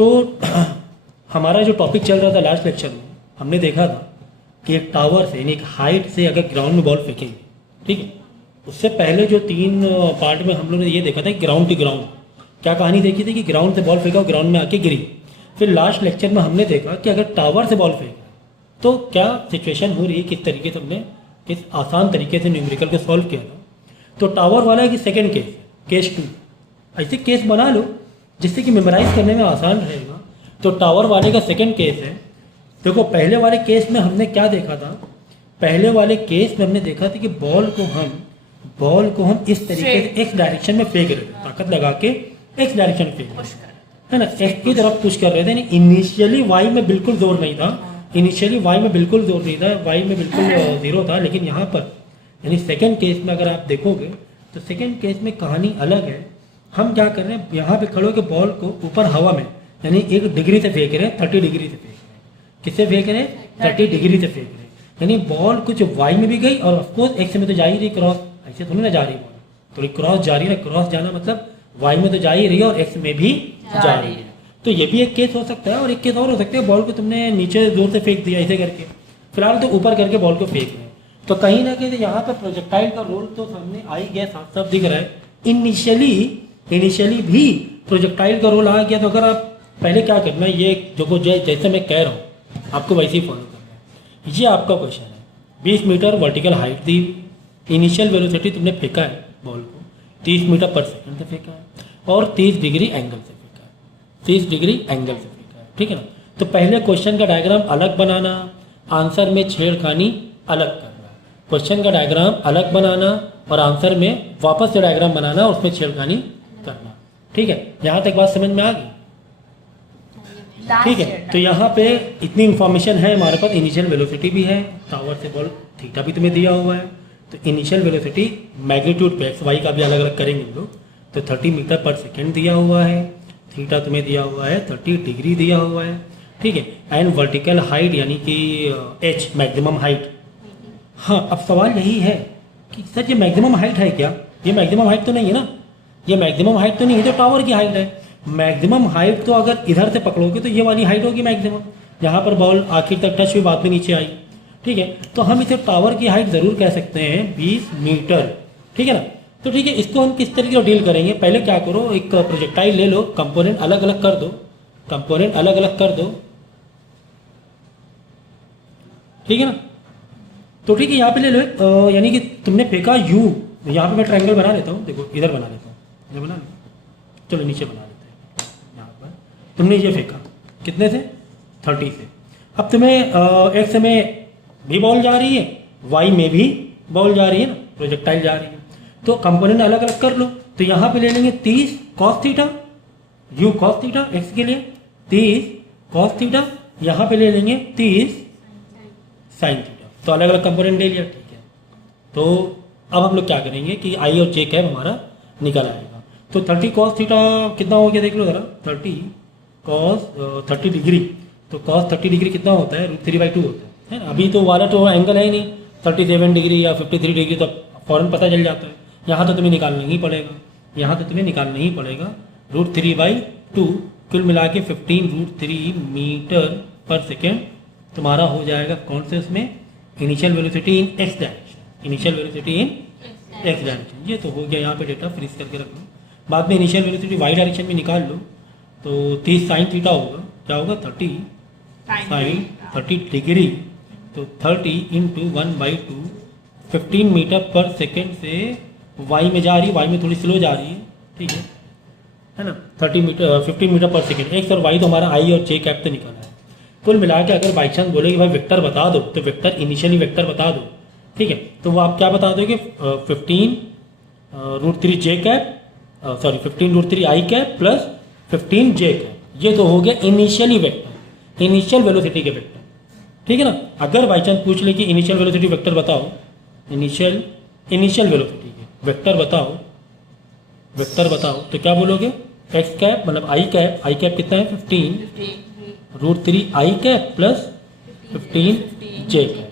तो हमारा जो टॉपिक चल रहा था लास्ट लेक्चर में, हमने देखा था कि एक टावर से यानी एक हाइट से अगर ग्राउंड में बॉल फेंकेंगे, ठीक है, उससे पहले जो 3 पार्ट में हम लोगों ने ये देखा था कि ग्राउंड टू ग्राउंड क्या कहानी देखी थी कि ग्राउंड से बॉल फेंका और ग्राउंड में आके गिरी। फिर लास्ट लेक्चर में हमने देखा कि अगर टावर से बॉल फेंका तो क्या सिचुएशन हो रही है, किस तरीके से हमने किस आसान तरीके से न्यूमेरिकल को सॉल्व किया था। तो टावर वाला की सेकेंड केस 2, ऐसे केस बना लो जिससे कि मेमोराइज करने में आसान रहेगा। तो टावर वाले का सेकेंड केस है, देखो पहले वाले केस में हमने क्या देखा था, पहले वाले केस में हमने देखा था कि बॉल को हम इस तरीके से एक्स डायरेक्शन में फेंक रहे थे, ताकत लगा के एक्स डायरेक्शन में फेंक रहे है ना, एक्स की तरफ पुश कर रहे थे। इनिशियली वाई में बिल्कुल जोर नहीं था, इनिशियली वाई में बिल्कुल जोर नहीं था, वाई में बिल्कुल 0 था। लेकिन यहाँ पर यानी सेकेंड केस में अगर आप देखोगे तो सेकेंड केस में कहानी अलग है। हम क्या कर रहे हैं, यहाँ पे खड़े होकर बॉल को ऊपर हवा में यानी 1 डिग्री से फेंक रहे हैं, 30 डिग्री से फेंक रहे हैं। किससे फेंक रहे हैं? 30 डिग्री से फेंक रहे हैं। यानी बॉल कुछ वाई में भी गई और ऑफकोर्स एक्स में तो जा ही रही, क्रॉस ऐसे थोड़ी ना जा रही बॉल, थोड़ी क्रॉस जा रही है। क्रॉस जाना मतलब वाई में तो जा ही रही है और एक्स में भी जा रही है। तो ये भी एक केस हो सकता है। और एक केस और हो सकता है, बॉल को तुमने नीचे जोर से फेंक दिया ऐसे करके, फिलहाल तो ऊपर करके बॉल को फेंक रहे हैं। तो कहीं ना कहीं यहाँ पर प्रोजेक्टाइल का रोल तो सामने आ ही गया, साफ साफ दिख रहा है। इनिशियली भी प्रोजेक्टाइल का रोल आ गया। तो अगर आप पहले क्या करना है, ये जो जैसे मैं कह रहा हूँ आपको वैसे ही फॉलो करना है। ये आपका क्वेश्चन है, 20 मीटर वर्टिकल हाइट दी, इनिशियल वेलोसिटी तुमने फेंका है बॉल को 30 मीटर पर सेकंड से फेंका है और 30 डिग्री एंगल से फेंका है, 30 डिग्री एंगल से फेंका है, ठीक है ना। तो पहले क्वेश्चन का डायग्राम अलग बनाना, आंसर में छेड़खानी अलग करना। क्वेश्चन का डायग्राम अलग बनाना और आंसर में वापस से डायग्राम बनाना, उसमें छेड़खानी करना, ठीक है। यहाँ तक बात समझ में आ गई? ठीक है। तो यहाँ पे इतनी इंफॉर्मेशन है हमारे पास। इनिशियल वेलोसिटी भी है, टावर से बॉल थीटा भी तुम्हें दिया हुआ है। तो इनिशियल वेलोसिटी मैग्नीट्यूड पे एक्स वाई का भी अलग अलग करेंगे हम लोग। तो 30 मीटर पर सेकेंड दिया हुआ है, थीटा तुम्हें दिया हुआ है 30 डिग्री दिया हुआ है, ठीक है। एंड वर्टिकल हाइट यानी कि एच मैक्सिमम हाइट। हाँ, अब सवाल यही है कि सर ये मैक्सिमम हाइट है क्या? ये मैक्सिमम हाइट तो नहीं है ना, ये मैक्सिमम हाइट तो नहीं है, तो टावर की हाइट है। मैक्सिमम हाइट तो अगर इधर से पकड़ोगे तो ये वाली हाइट होगी मैक्सिमम, जहाँ पर बॉल आखिर तक टच हुई बाद में नीचे आई, ठीक है। तो हम इसे टावर की हाइट ज़रूर कह सकते हैं 20 मीटर, ठीक है ना। तो ठीक है, इसको हम किस तरीके से डील करेंगे, पहले क्या करो, एक प्रोजेक्टाइल ले लो, कंपोनेंट अलग अलग कर दो, कंपोनेंट अलग अलग कर दो, ठीक है ना। तो ठीक है, यहाँ पे ले लो, यानी कि तुमने फेंका यू, यहाँ पे मैं ट्रायंगल बना लेता हूँ, देखो इधर बना लेता हूँ, इधर बना लेता, चलो नीचे बना लेते हैं। यहाँ पर तुमने ये फेंका कितने से? 30 से। अब तुम्हें एक्स में भी बॉल जा रही है, वाई में भी बॉल जा रही है ना, प्रोजेक्टाइल जा रही है। तो कंपोनेंट अलग अलग कर लो। तो यहाँ पे ले लेंगे 30 cos theta, you cos theta x के लिए 30 कॉस थीटा, यहाँ पे ले लेंगे 30 साइन थीटा। तो अलग अलग कंपोनेंट ले लिया, ठीक है। तो अब हम लोग क्या करेंगे कि आई और जे कैप हमारा निकल आएगा। तो 30 कॉस थीटा कितना हो गया देख लो ज़रा, 30 कॉस 30 डिग्री। तो कॉस 30 डिग्री कितना होता है? √3/2 होता है ना। अभी तो वाला तो एंगल है ही नहीं, 37 डिग्री या 53 डिग्री तो फ़ौरन पता चल जाता है। यहाँ तो तुम्हें निकालना ही पड़ेगा, यहाँ तो तुम्हें निकालना ही पड़ेगा। √3/2 कुल मिला के 15√3 मीटर पर सेकेंड तुम्हारा हो जाएगा। कौन से उसमें? Initial velocity in X direction, initial velocity in X direction. ये तो हो गया, यहाँ पे डेटा फ्रीज करके रख लो। बाद में इनिशियल वेलोसिटी वाई डायरेक्शन में निकाल लो। तो 30 साइन थीटा होगा, क्या होगा? 30 साइन 30 डिग्री। तो 30 इंटू 1/2 15 मीटर पर सेकेंड से वाई में जा रही है, वाई में थोड़ी स्लो जा रही है, ठीक है ना। 15 मीटर पर सेकेंड। एक्स और वाई तो हमारा आई और जे कैप तो निकला है। कुल मिला के अगर बाई चांस बोले कि भाई वेक्टर बता दो, तो वेक्टर इनिशियली वेक्टर बता दो, ठीक है। तो वो आप क्या बता दोगे? 15√3 जे कैप, सॉरी 15√3 आई कैप प्लस 15 जे कैप। ये तो हो गया इनिशियली वेक्टर, इनिशियल वेलोसिटी के वेक्टर, ठीक है ना। अगर बाई चांस पूछ ले कि इनिशियल वेलोसिटी वेक्टर बताओ, इनिशियल वेलोसिटी के वेक्टर बताओ, वेक्टर बताओ, तो क्या बोलोगे? एक्स कैप मतलब आई कैप कितना है? 15√3 आई कैप प्लस 15 जे कैप।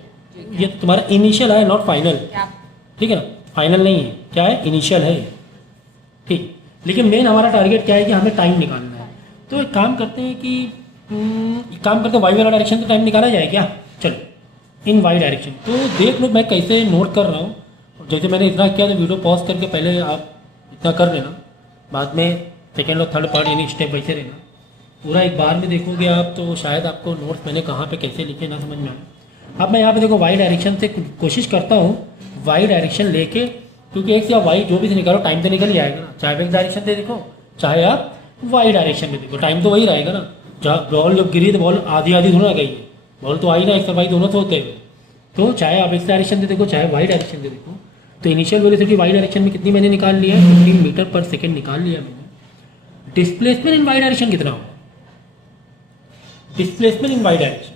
ये तुम्हारा इनिशियल है, नॉट फाइनल, ठीक है ना। फाइनल नहीं है, क्या है? इनिशियल है, ठीक। लेकिन मेन हमारा टारगेट क्या है कि हमें टाइम निकालना है। तो एक काम करते हैं कि एक काम करते हैं, वाई वाला डायरेक्शन तो टाइम निकाला जाए क्या? चलो इन वाई डायरेक्शन तो देख लो मैं कैसे नोट कर रहा हूँ। जैसे मैंने इतना किया तो वीडियो पॉज करके पहले आप इतना कर लेना, बाद में सेकेंड और थर्ड पार्ट यानी स्टेप वैसे रहना। पूरा एक बार में देखोगे आप तो शायद आपको नोट्स मैंने कहाँ पे कैसे लिखे ना समझ में आए। अब मैं यहाँ पे देखो वाई डायरेक्शन से कोशिश करता हूँ वाई डायरेक्शन लेके, क्योंकि एक्स या वाई जो भी से निकालो टाइम तो निकल ही आएगा ना, चाहे एक्स डायरेक्शन से देखो चाहे आप वाई डायरेक्शन में देखो टाइम तो वही रहेगा ना। जहाँ बॉल जब गिरी तो बॉल आधी आधी थोड़ा गई है, बॉल तो आई ना एक्स और वाई दोनों तो होते हैं। तो चाहे आप एक्स डायरेक्शन से देखो चाहे वाई डायरेक्शन से देखो, तो इनिशियल वेलोसिटी वाई डायरेक्शन में कितनी मैंने निकाल लिया है? 15 मीटर पर सेकेंड निकाल लिया मैंने। डिस्प्लेसमेंट इन वाई डायरेक्शन कितना होगा? डिस्प्लेसमेंट इन वाई डायरेक्शन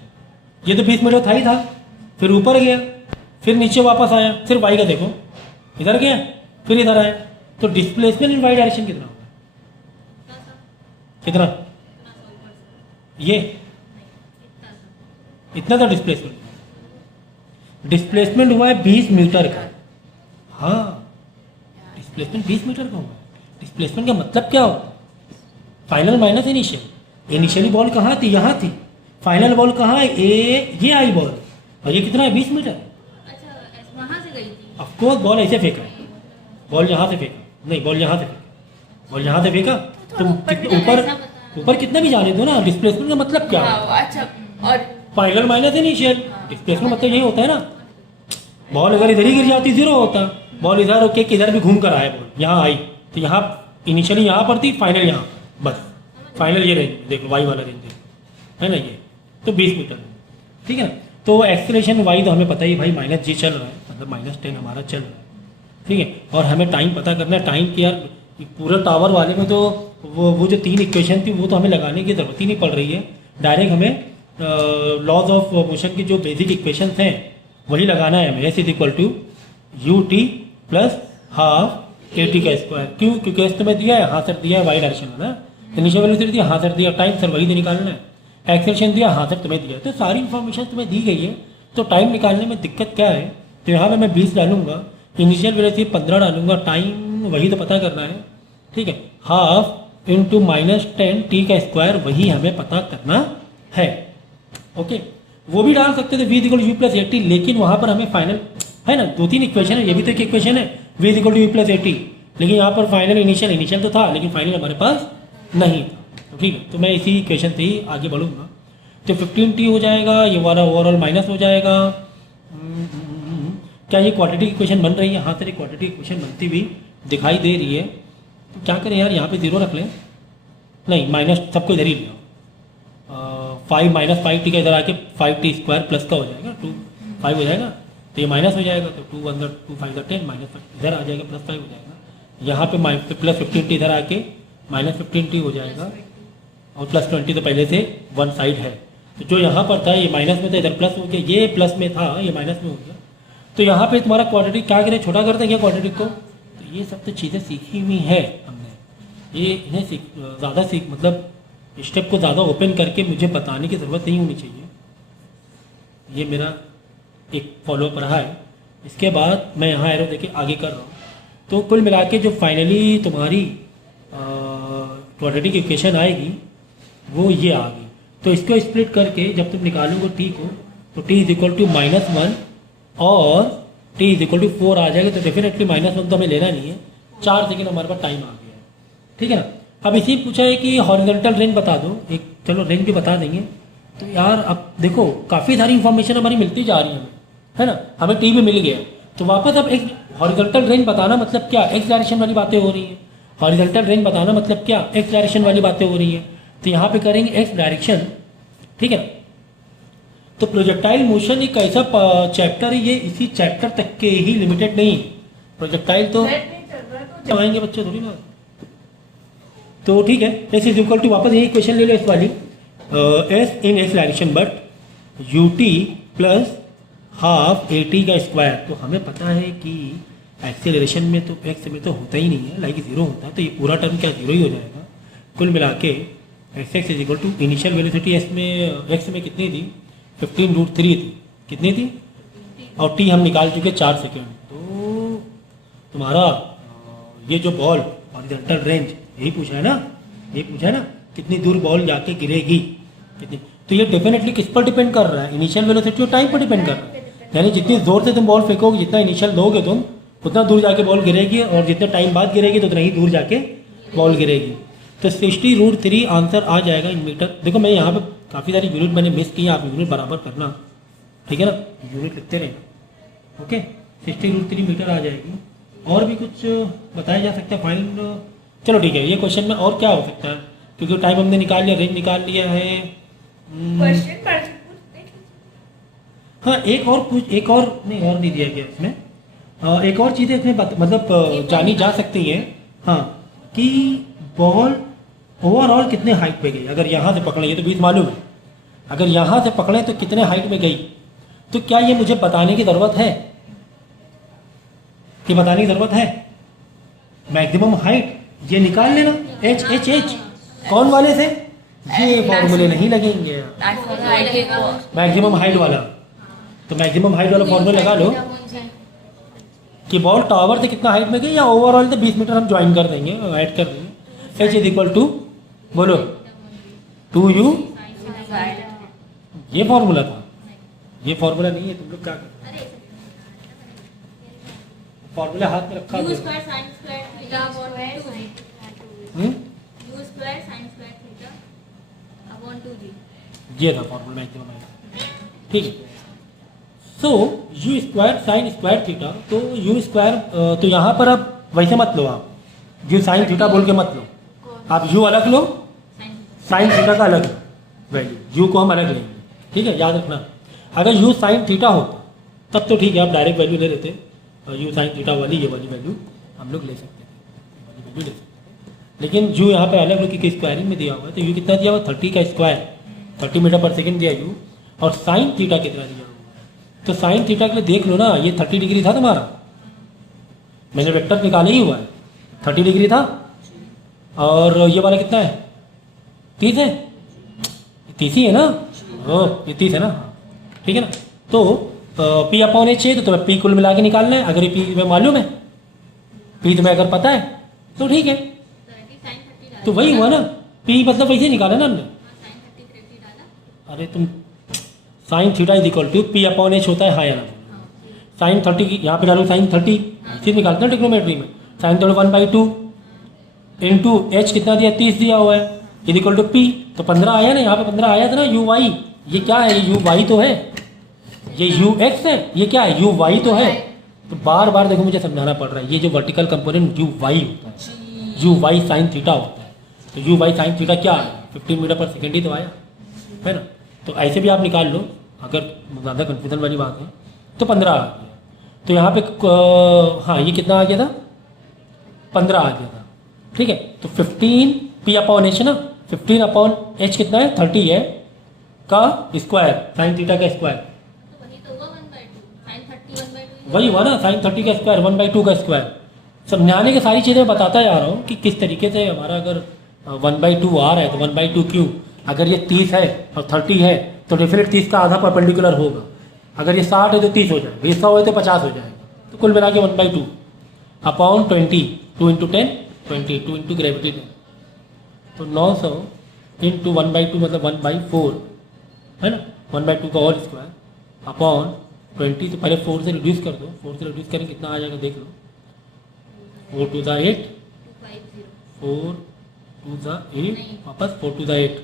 ये तो 20 मीटर था ही था, फिर ऊपर गया, फिर नीचे वापस आया, फिर वाई का देखो इधर गया फिर इधर आया, तो डिस्प्लेसमेंट इन वाई डायरेक्शन कितना होगा? कितना? ये इतना था डिस्प्लेसमेंट। डिस्प्लेसमेंट हुआ है 20 मीटर का। हाँ डिस्प्लेसमेंट 20 मीटर का होगा। डिस्प्लेसमेंट का मतलब क्या होगा? Final minus initial. Initially ball कहाँ थी? यहाँ थी। फाइनल बॉल कहाँ है? ये आई बॉल, और ये कितना है? 20 मीटर। अच्छा वहाँ से गई थी। ऑफकोर्स बॉल ऐसे फेंका है, बॉल यहाँ से फेंका नहीं, बॉल यहाँ से फेंका, बॉल यहाँ से फेंका तुम ऊपर कितना भी जाने दो ना। डिस्प्लेसमेंट का मतलब क्या है? अच्छा और फाइनल माइनस इनिशियल। डिस्प्लेसमेंट मतलब यही होता है ना। बॉल अगर इधर ही गिर जाती जीरो होता, बॉल इधर होके इधर भी घूम कर आया, बॉल यहाँ आई तो यहाँ इनिशियली यहाँ पर थी, फाइनल यहाँ, बस फाइनल ये रेंज देखो वाई वाला रेंज है ना, ये तो 20 मीटर ठीक है ना। तो एक्सीलरेशन वाई तो हमें पता ही भाई माइनस जी चल रहा है, मतलब -10 हमारा चल रहा है ठीक है। और हमें टाइम पता करना है। टाइम की यार पूरा टावर वाले में तो वो जो 3 इक्वेशन थी वो तो हमें लगाने की ज़रूरत ही नहीं पड़ रही है। डायरेक्ट हमें लॉज ऑफ मोशन की जो बेसिक इक्वेशंस हैं वही लगाना है हमें। S is equal to U T plus half A T का स्क्वायर। क्यों? क्योंकि एस तुम्हें दिया है, हाँ सर दिया है वाई डायरेक्शन वाला, इनिशियल वेलोसिटी दिया, हाँ सर दिया, टाइम सर वही तो निकालना है, एक्सेलरेशन दिया, हाँ सर तुम्हें दिया। तो सारी इन्फॉर्मेशन तुम्हें दी गई है, तो टाइम निकालने में दिक्कत क्या है? तो यहाँ पे मैं 20 डालूंगा, इनिशियल वेलोसिटी 15 डालूंगा, टाइम वही तो पता करना है ठीक है। हाफ इंटू -10 टी का स्क्वायर वही हमें पता करना है ओके। वो भी डाल सकते थे v equal you plus A T, लेकिन वहाँ पर हमें फाइनल है ना 2-3 इक्वेशन है, ये भी तो एक इक्वेशन है v equal to U plus A T, लेकिन यहाँ पर फाइनल इनिशियल तो था लेकिन फाइनल हमारे पास नहीं था तो ठीक है। तो मैं इसी इक्वेशन से ही आगे बढ़ूंगा। तो 15t हो जाएगा, ये वाला ओवरऑल माइनस हो जाएगा। क्या ये क्वाड्रेटिक इक्वेशन बन रही है? हाँ सर ये क्वाड्रेटिक इक्वेशन बनती हुई दिखाई दे रही है। तो क्या करें यार, यहाँ पे 0 रख लें, नहीं माइनस सबको इधर ही लिया, 5 - 5t का इधर आके 5t स्क्वायर प्लस का हो जाएगा 5 हो जाएगा, तो ये माइनस हो जाएगा, तो 2 1 2 5 10 -5 इधर आ जाएगा, +5 हो जाएगा। यहाँ पे प्लस 15t इधर आके -15t हो जाएगा, और +20 तो पहले से वन साइड है। तो जो यहाँ पर था ये माइनस में था, इधर प्लस हो गया, ये प्लस में था ये माइनस में हो गया। तो यहाँ पे तुम्हारा क्वाड्रेटिक क्या करें, छोटा कर देंगे क्वाड्रेटिक को। तो ये सब तो चीज़ें सीखी हुई है हमने, ये इन्हें ज़्यादा सीख मतलब स्टेप को ज़्यादा ओपन करके मुझे बताने की ज़रूरत नहीं होनी चाहिए। ये मेरा एक फॉलोअप रहा है। इसके बाद मैं यहाँ एरो देके आगे कर रहा हूँ। तो कुल मिला के जो फाइनली तुम्हारी क्वाड्रेटिक इक्वेशन आएगी वो ये आ गई। तो इसको स्प्लिट करके जब तुम निकालोगे टी को, तो t इज इक्वल टू -1 और t इज इक्वल टू 4 आ जाएगा। तो डेफिनेटली -1 तो हमें लेना नहीं है, 4 सेकेंड हमारे पास टाइम आ गया है ठीक है ना। अब इसी पूछा है कि हॉरिजॉन्टल रेंज बता दो, एक चलो रेंज भी बता देंगे। तो यार अब देखो काफ़ी सारी इन्फॉर्मेशन हमारी मिलती जा रही है ना, हमें टी भी मिल गया। तो वापस अब एक हॉरिजॉन्टल रेंज बताना मतलब क्या, एक्स डायरेक्शन वाली बातें हो रही हैं। हॉरिजॉन्टल रेंज बताना मतलब क्या, एक्स डायरेक्शन वाली बातें हो रही हैं। तो यहाँ पे करेंगे एक्स डायरेक्शन ठीक है। तो प्रोजेक्टाइल मोशन एक ऐसा चैप्टर है, ये इसी चैप्टर तक के ही लिमिटेड नहीं। प्रोजेक्टाइल तो आएंगे बच्चे थोड़ी ना। तो ठीक है, एस इज इक्वल टू वापस यही क्वेश्चन ले लो इस वाली, S in X direction but you T plus half A T का स्क्वायर। तो हमें पता है कि एक्सेलरेशन में तो एक्स में तो होता ही नहीं है, लाइक 0 होता है, तो ये पूरा टर्म क्या 0 ही हो जाएगा। कुल मिला के X X is equal to initial velocity X में कितनी थी, 15√3 थी, कितनी थी, और टी हम निकाल चुके 4 सेकेंड। तो तुम्हारा ये जो बॉल हॉरिजॉन्टल रेंज यही पूछा है ना, यही पूछा है ना, कितनी दूर बॉल जाके गिरेगी कितनी। तो ये डेफिनेटली किस पर डिपेंड कर रहा है, इनिशियल वेलोसिटी और टाइम पर डिपेंड कर रहा है। यानी जितनी ज़ोर से तुम बॉल फेंकोगे, जितना इनिशियल दोगे तुम, उतना दूर जाके बॉल गिरेगी, और जितने टाइम बाद गिरेगी तो उतना ही दूर जाके बॉल गिरेगी। तो 60√3 आंसर आ जाएगा इन मीटर। देखो मैं यहाँ पे काफ़ी सारी यूनिट मैंने मिस की, आप यूनिट बराबर करना, ठीक है ना, यूनिट लिखते रहना। ओके, 60√3 मीटर आ जाएगी। और भी कुछ बताया जा सकता है फाइंड? चलो ठीक है, ये क्वेश्चन में और क्या हो सकता है, क्योंकि टाइम हमने निकाल लिया, रेंज निकाल लिया है। क्वेश्चन पढ़ के पूछ देख लीजिए। हाँ, एक और नहीं दिया गया इसमें। एक और चीज़ें इसमें मतलब जानी जा सकती हैं, हाँ, कि बॉल ओवरऑल कितने हाइट पे गई। अगर यहाँ से पकड़े, ये तो 20 मालूम है, अगर यहाँ से पकड़े तो कितने हाइट में गई, तो क्या ये मुझे बताने की ज़रूरत है, कि बताने की ज़रूरत है? मैक्सिमम हाइट ये निकाल लेना, एच कौन वाले से, ये फॉर्मूले नहीं लगेंगे, मैक्सिमम हाइट वाला। तो मैक्सिमम हाइट वाला फॉर्मूला लगा लो कि बॉल टावर से कितना हाइट में गई, या ओवरऑल से 20 मीटर हम ज्वाइन कर देंगे, ऐड कर देंगे। एच इज इक्वल टू, बोलो, 2u, ये फॉर्मूला था, ये फॉर्मूला नहीं है। तुम लोग क्या कर, फॉर्मूला हाथ में रखा u square sin square theta upon 2g, u square sin square theta upon 2g, ये था फॉर्मूला मैक्सिमम हाइट, ठीक है। So you square sine square theta, तो यू स्क्वायर, तो यहाँ पर अब वैसे मत लो, आप यू साइन थीटा बोल के मत लो, आप यू अलग लो, साइन थीटा का अलग वैल्यू, यू को हम अलग लेंगे, ठीक है, याद रखना। अगर यू साइन थीटा हो तब तो ठीक है, आप डायरेक्ट वैल्यू ले लेते, यू साइन थीटा वाली ये वाली वैल्यू हम लोग ले सकते थे, ये वाली वैल्यू ले सकते थे। लेकिन यू यहाँ पर अलग लो क्योंकि स्क्वायरिंग में दिया हुआ है, तो यू कितना दिया हुआ, 30 का स्क्वायर, 30 मीटर पर सेकेंड दिया यू, और साइन थीटा कितना दिया हुआ, तो साइन थीटा के लिए देख लो ना, ये 30 डिग्री था तुम्हारा, मैंने वेक्टर निकाला ही हुआ है, 30 डिग्री था, और ये वाला कितना है, 30 है, 30 ही है ना, ओ ये 30 है ना, ठीक है ना। तो P अपॉन H है, तो तुम्हें P कुल मिला के निकालना है। अगर ये P तुम्हें मालूम है, P तुम्हें अगर पता है तो ठीक है, तो वही हुआ ना, P मतलब वैसे निकाला ना हमने। अरे तुम sine theta is equal to P upon H होता है, हाँ या ना, साइन 30 की यहाँ पे डालो, साइन 30 इसे निकालते हैं ट्रिग्नोमेट्री में, साइन 1/2 इंटू H कितना दिया, 30 दिया हुआ है, इज इक्वल टू P, तो 15 आया ना, यहाँ पे 15 आया था ना, यू वाई, ये क्या है, ये यू वाई तो है, ये यू एक्स है, ये क्या है, यू वाई तो है। तो बार बार देखो मुझे समझाना पड़ रहा है, ये जो वर्टिकल कंपोनेंट यू वाई होता है, यू वाई साइन थीटा होता है, तो यू वाई साइन थीटा क्या है, 15 मीटर पर सेकेंड ही तो आया है ना। तो ऐसे भी आप निकाल लो, अगर ज़्यादा कन्फ्यूजन वाली बात है तो 15 आ गया, तो यहाँ पे हाँ ये कितना आ गया था, 15 आ गया था, ठीक है। तो 15 P अपॉन H ना, 15 अपॉन H कितना है, 30 है का स्क्वायर, साइन थीटा का स्क्वायर, वही हुआ ना, साइन 30 का स्क्वायर 1/2 का स्क्वायर। समझाने की सारी चीज़ें बताता जा रहा हूँ कि किस तरीके से हमारा अगर 1/2 आ रहा है तो 1/2 क्यों, अगर ये 30 है और 30 है तो डेफिनेट 30 का आधा परपेंडिकुलर होगा, अगर ये 60 है तो 30 हो जाएगा, ये 100 है तो 50 हो जाएगा, तो कुल मिला के 1/2 अपॉन 20, 2 इंटू 10 20, 2 इंटू ग्रेविटी 10, तो 900 इंटू 1/2 मतलब 1/4 है ना, 1/2 का और स्क्वायर अपॉन 20, तो पहले 4 से रिड्यूस कर दो, 4 से रिड्यूस करें कितना आ जाएगा देख लो, 4 2 ज़ा 8, 4 2 ज़ा 8, वापस 4 2 ज़ा 8,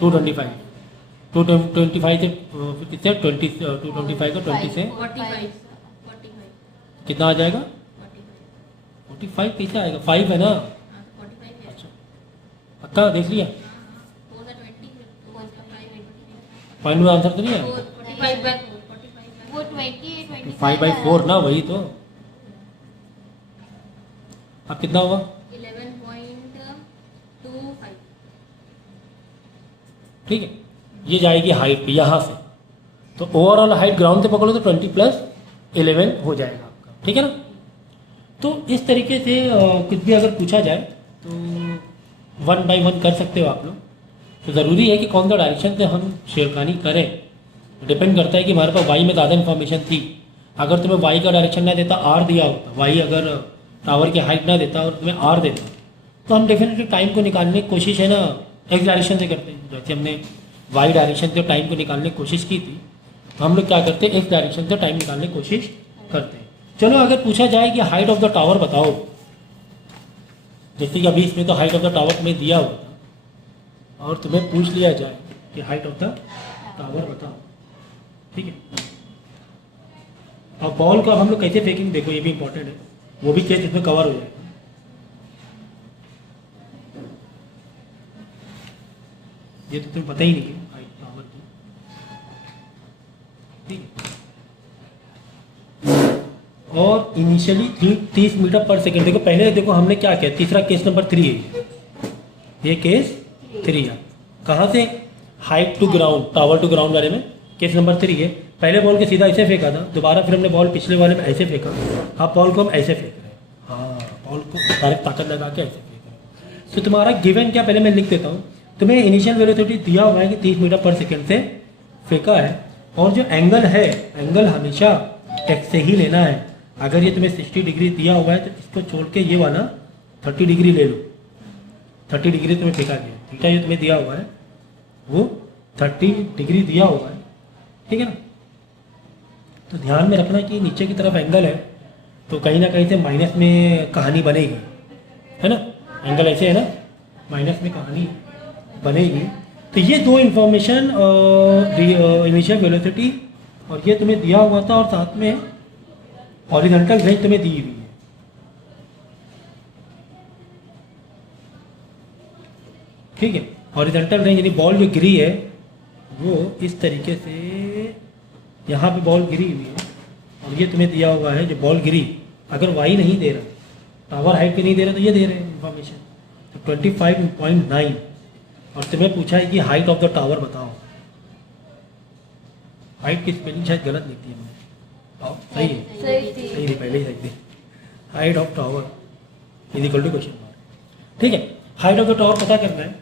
225, 225 से फिर कितने 225 का 20 से 45 कितना आ जाएगा, 45 कैसे आएगा, 5 है ना, अच्छा पक्का देख लिया, फाइनल आंसर तो नहीं है, 5/4 ना, वही तो। अब कितना होगा, 11.25, ठीक है, ये जाएगी हाइट पे यहाँ से, तो ओवरऑल हाइट ग्राउंड से पकड़ो तो 20 + 11 हो जाएगा आपका, ठीक है ना। तो इस तरीके से कुछ भी अगर पूछा जाए तो 1 बाय 1 कर सकते हो आप लोग। तो ज़रूरी है कि कौन सा डायरेक्शन से हम छेड़खानी करें, डिपेंड करता है कि हमारे पास वाई में ज़्यादा इन्फॉर्मेशन थी। अगर तुम्हें वाई का डायरेक्शन ना देता, आर दिया होता, वाई अगर टावर की हाइट ना देता और तुम्हें आर देता, तो हम डेफिनेटली टाइम को निकालने की कोशिश है ना एक्स डायरेक्शन से करते हैं। जैसे हमने वाई डायरेक्शन से टाइम को निकालने की कोशिश की थी, तो हम लोग क्या करते हैं, एक्स डायरेक्शन से टाइम निकालने की कोशिश करते हैं। चलो अगर पूछा जाए कि हाइट ऑफ द टावर बताओ, जैसे कि अभी इसमें तो हाइट ऑफ द टावर तुम्हें दिया हुआ था और तुम्हें पूछ लिया जाए कि हाइट ऑफ द टावर बताओ, ठीक है। और बॉल को अब हम लोग कैसे फेंकेंगे देखो, ये भी इंपॉर्टेंट है, वो भी केस इसमें कवर हो जाएगा। ये तो तुम्हें पता ही नहीं है हाइट टावर की, ठीक है। और इनिशियली 30 मीटर पर सेकेंड, देखो पहले देखो हमने क्या किया, तीसरा केस नंबर 3 है, ये केस 3 है। कहाँ से, height to ground, tower to ground बारे में केस नंबर 3 है। पहले बॉल के सीधा ऐसे फेंका था, दोबारा फिर हमने बॉल पिछले वाले में ऐसे फेंका, अब बॉल को हम ऐसे फेंक रहे हैं, हाँ बॉल को डायरेक्ट ताकत लगा के ऐसे फेंक रहे हैं। तो तुम्हारा गिवन क्या, पहले मैं लिख देता हूँ, तुम्हें इनिशियल वेलोसिटी दिया हुआ है कि 30 मीटर पर सेकेंड से फेंका है, और जो एंगल है, एंगल हमेशा एक्स से ही लेना है। अगर ये तुम्हें 60 डिग्री दिया हुआ है तो इसको छोड़ के ये वाला 30 डिग्री ले लो, 30 डिग्री तुम्हें फेंका गया, थीटा ये तुम्हें दिया हुआ है वो 30 डिग्री दिया हुआ है, ठीक है ना। तो ध्यान में रखना कि नीचे की तरफ एंगल है तो कहीं ना कहीं से माइनस में कहानी बनेगी, है ना, एंगल ऐसे है ना, माइनस में कहानी बनेगी। तो ये दो इंफॉर्मेशन, इनिशियल वेलोसिटी और ये तुम्हें दिया हुआ था, और साथ में हॉरिजॉन्टल रेंज तुम्हें दी हुई है, ठीक है। हॉरिजॉन्टल रेंज यानी बॉल जो गिरी है वो इस तरीके से, यहाँ पे बॉल गिरी हुई है और ये तुम्हें दिया हुआ है जो बॉल गिरी, अगर वाई नहीं दे रहा, टावर हाइट पे नहीं दे रहा, तो ये दे रहे हैं इंफॉर्मेशन, तो 25.9। और तुम्हें पूछा है कि हाइट ऑफ द टावर बताओ। हाइट की स्पेलिंग शायद गलत लिखी है मैंने, सही है, सही थी, पहले ही सही थी। Height of tower is equal to question mark, ठीक है। हाइट ऑफ द टावर पता करना है,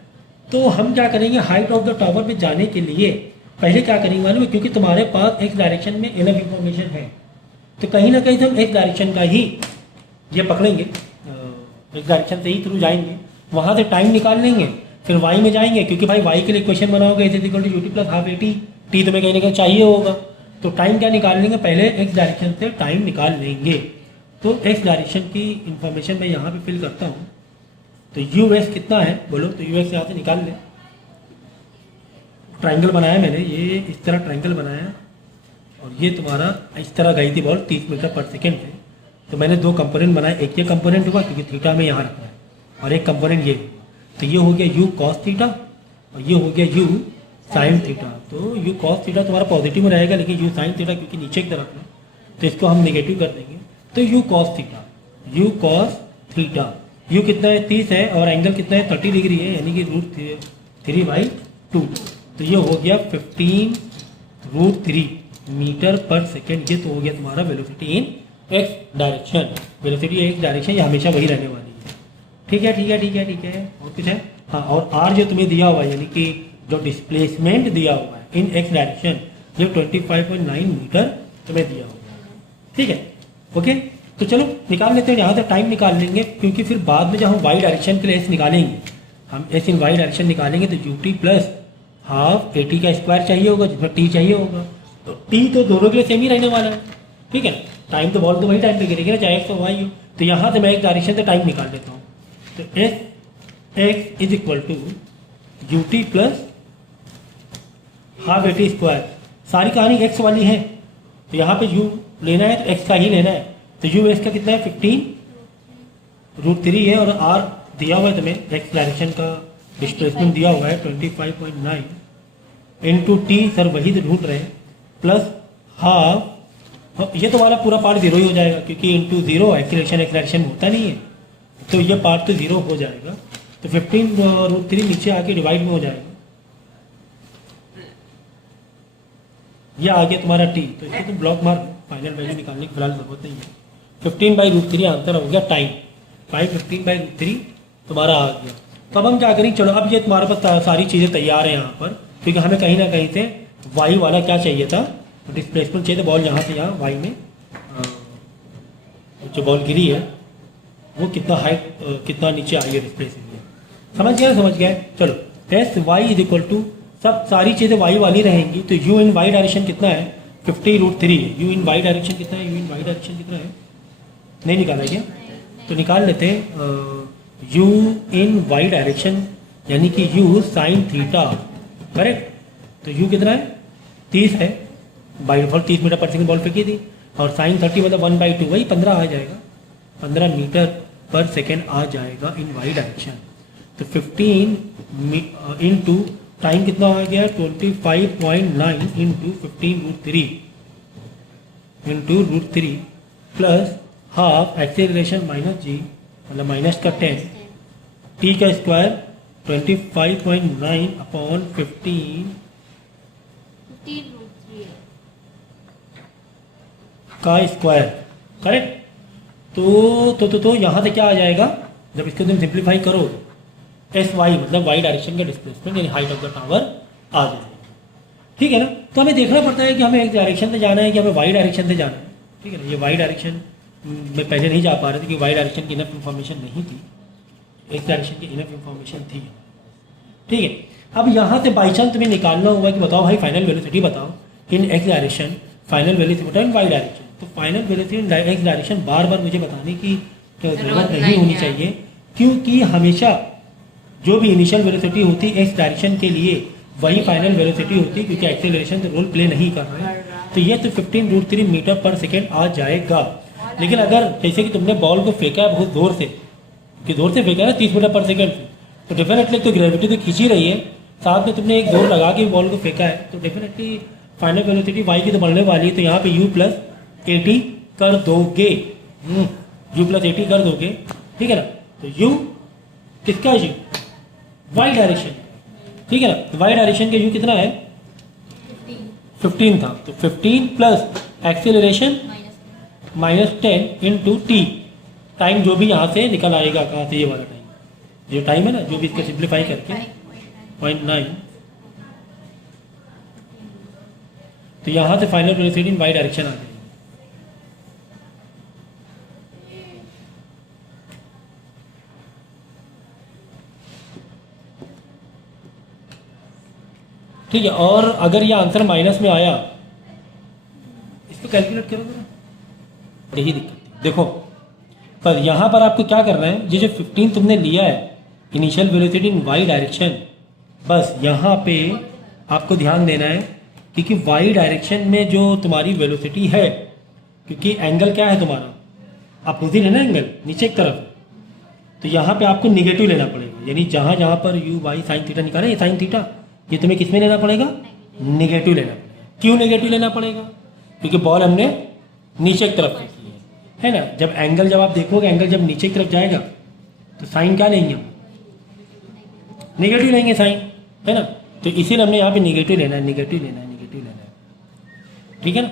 तो हम क्या करेंगे, हाइट ऑफ द टावर पे जाने के लिए पहले क्या करेंगे मालूम है, क्योंकि तुम्हारे पास एक्स डायरेक्शन में इनफ इंफॉर्मेशन है, तो कहीं ना कहीं हम एक्स डायरेक्शन का ही ये पकड़ेंगे, एक्स डायरेक्शन से ही थ्रू जाएंगे, वहाँ से टाइम निकाल लेंगे, फिर वाई में जाएंगे, क्योंकि भाई वाई के लिए क्वेश्चन बनाओगे is equal to U T plus half A T, T तुम्हें कहीं ना कहीं चाहिए होगा, तो टाइम क्या निकाल लेंगे, पहले एक्स डायरेक्शन से टाइम निकाल लेंगे। तो एक्स डायरेक्शन की इंफॉर्मेशन मैं यहाँ पे फिल करता हूँ, तो यू एस कितना है बोलो, तो यू एस यहाँ से निकाल लें। ट्राइंगल बनाया मैंने, ये इस तरह ट्राइंगल बनाया और ये तुम्हारा इस तरह गई थी बॉल 30 मीटर पर सेकेंड से, तो मैंने दो कंपोनेंट बनाए, एक ये कंपोनेंट हुआ क्योंकि थीटा में यहाँ रखना है, और एक कंपोनेंट ये, तो ये हो गया यू कॉस थीटा और ये हो गया यू साइन थीटा। तो यू कॉस थीटा तुम्हारा पॉजिटिव में रहेगा, लेकिन यू साइन थीटा क्योंकि नीचे की तरफ है तो इसको हम नेगेटिव कर देंगे, तो U cos theta, you cos theta, you कितना है 30 है और एंगल कितना है 30 डिग्री है, यानी कि √3/2, तो ये हो गया 15√3 मीटर पर सेकेंड। ये तो हो गया तुम्हारा velocity in X direction. Velocity x direction ये हमेशा वही रहने वाली है, ठीक है ठीक है ठीक है ठीक है। और कुछ है, हाँ, और आर जो तुम्हें दिया हुआ है, यानी कि जो डिस्प्लेसमेंट दिया हुआ है इन एक्स डायरेक्शन, ये 25.9 मीटर तुम्हें दिया हुआ है, ठीक है, ओके। तो चलो निकाल लेते हैं, यहाँ से टाइम निकाल लेंगे, क्योंकि फिर बाद में जब हम वाई डायरेक्शन के लिए एस निकालेंगे, हम एस इन वाई डायरेक्शन निकालेंगे तो यूटी प्लस हाफ एटी का स्क्वायर चाहिए होगा, जिसमें टी चाहिए होगा, तो टी तो दोनों के लिए सेम ही रहने वाला है, ठीक है। टाइम तो बॉल तो वही टाइम पे गिरेगी ना, चाहे एक्स हो वाई हो, तो यहाँ से मैं एक डायरेक्शन से टाइम निकाल लेता हूँ, तो S X is equal to U T plus half A T square. सारी कहानी एक्स वाली है, तो यहाँ पे यू लेना है तो एक्स का ही लेना है, तो यू एक्स का कितना है 15√3 है, और आर दिया हुआ है तुम्हें एक्स डायरेक्शन का डिस्प्लेसमेंट दिया हुआ है 25.9 इंटू टी, सर वही तो ढूंढ रहे हैं, प्लस हाफ, ये तुम्हारा पूरा पार्ट जीरो ही हो जाएगा क्योंकि इंटू जीरो एक्सलेशन होता नहीं है, तो ये पार्ट तो जीरो हो जाएगा, तो 15√3 नीचे आके डिवाइड में हो जाएगा, ये आ गया तुम्हारा टी, तो इसको तुम ब्लॉक मार, फाइनल वैल्यू निकालने की फिलहाल जरूरत नहीं है। 15/√3 आंसर हो गया टाइम, 15/√3 तुम्हारा आ गया। तो अब हम क्या करेंगे, चलो अब ये तुम्हारे पास सारी चीज़ें तैयार है यहाँ पर, क्योंकि हमें कहीं ना कहीं से वाई वाला क्या चाहिए था, डिस्प्लेसमेंट चाहिए था, बॉल यहाँ से यहाँ वाई में जो बॉल गिरी है वो कितना हाइट कितना नीचे आई है डिस्प्लेस एरिया। समझ गया समझ गया। चलो S Y is equal to सब सारी चीज़ें वाई वाली रहेंगी, तो यू इन वाई डायरेक्शन कितना है 50√3 है। यू इन वाई डायरेक्शन कितना है, यू इन वाई डायरेक्शन कितना है, नहीं निकाला क्या, तो निकाल लेते हैं। यू इन वाई डायरेक्शन यानी कि यू साइन थीटा, करेक्ट। तो यू कितना है 30 है, बाई डिफॉल्ट 30 मीटर पर सेकंड बॉल फेंकी थी, और साइन 30 मतलब 1/2 वही 15 आ जाएगा, 15 मीटर पर सेकेंड आ जाएगा इन वाई डायरेक्शन। तो 15 इंटू टाइम कितना आ गया 25.9 into 15√3 into √3 plus half acceleration minus g मतलब माइनस का 10 टी का स्क्वायर 25.9 अपॉन 15 15√3 का स्क्वायर, करेक्ट। तो यहाँ से क्या आ जाएगा, जब इसको तुम सिंप्लीफाई करो एस वाई मतलब वाई डायरेक्शन का डिस्प्लेसमेंट यानी हाइट ऑफ द टावर आ जाएगा, ठीक है ना। तो हमें देखना पड़ता है कि हमें एक डायरेक्शन से जाना है कि हमें वाई डायरेक्शन से जाना है, ठीक है ना। ये वाई डायरेक्शन में पहले नहीं जा पा रहे थे कि वाई डायरेक्शन की इनफ इन्फॉर्मेशन नहीं थी, एक्स डायरेक्शन की इनफ इन्फॉर्मेशन थी, ठीक है। अब यहाँ से बाई चांस तुम्हें निकालना होगा कि बताओ भाई फाइनल वेलोसिटी बताओ in X direction, final velocity बताओ इन वाई डायरेक्शन। तो final velocity in X direction बार बार मुझे बताने की जरूरत नहीं होनी चाहिए, क्योंकि हमेशा जो भी इनिशियल वेलोसिटी होती है एक्स डायरेक्शन के लिए वही फाइनल वेलोसिटी होती है, क्योंकि एक्सेलरेशन तो रोल प्ले नहीं कर रहा है। तो ये तो 15√3 मीटर पर सेकेंड आ जाएगा। लेकिन अगर जैसे कि तुमने बॉल को फेंका है बहुत जोर से, कि जोर से फेंका है ना 30 मीटर पर सेकेंड से, तो डेफिनेटली तो ग्रेविटी तो खींची रही है, साथ में तुमने एक जोर लगा के बॉल को फेंका है, तो डेफिनेटली फाइनल वेलोसिटी वाई की तो बढ़ने वाली है। तो यहाँ पे u प्लस 80 कर दोगे, u प्लस 80 कर दोगे, ठीक है ना। तो u किसका है, वाई डायरेक्शन, ठीक है ना। तो वाई डायरेक्शन के u कितना है 15 था, तो 15 plus acceleration minus 10 into T, time जो भी यहाँ से निकल आएगा, कहाँ से ये वाला टाइम, जो टाइम है ना जो भी इसको सिंप्लीफाई करके 0.9, तो यहाँ से final velocity in Y direction आ जाएगी। ठीक है, और अगर ये आंसर माइनस में आया, इसको कैलकुलेट करोगे ना, यही दिक्कत है। देखो पर यहाँ पर आपको क्या करना है, ये जो 15 तुमने लिया है initial velocity in Y direction, बस यहाँ पे आपको ध्यान देना है, क्योंकि वाई डायरेक्शन में जो तुम्हारी वेलोसिटी है, क्योंकि एंगल क्या है तुम्हारा अपोजिट है ना, एंगल नीचे की तरफ, तो यहाँ पे आपको निगेटिव लेना पड़ेगा। यानी जहाँ जहाँ पर यू वाई साइन थीटा निकाले, ये साइन थीटा ये तुम्हें किस में लेना पड़ेगा, निगेटिव लेना पड़ेगा। क्यों निगेटिव लेना पड़ेगा, क्योंकि बॉल हमने नीचे की तरफ फेंकी है ना। जब एंगल जब आप देखोगे, एंगल जब नीचे की तरफ जाएगा तो साइन क्या लेंगे हम, निगेटिव लेंगे साइन, है ना। तो इसीलिए हमने यहाँ पे निगेटिव लेना है, निगेटिव लेना है, निगेटिव लेना है, ठीक है ना।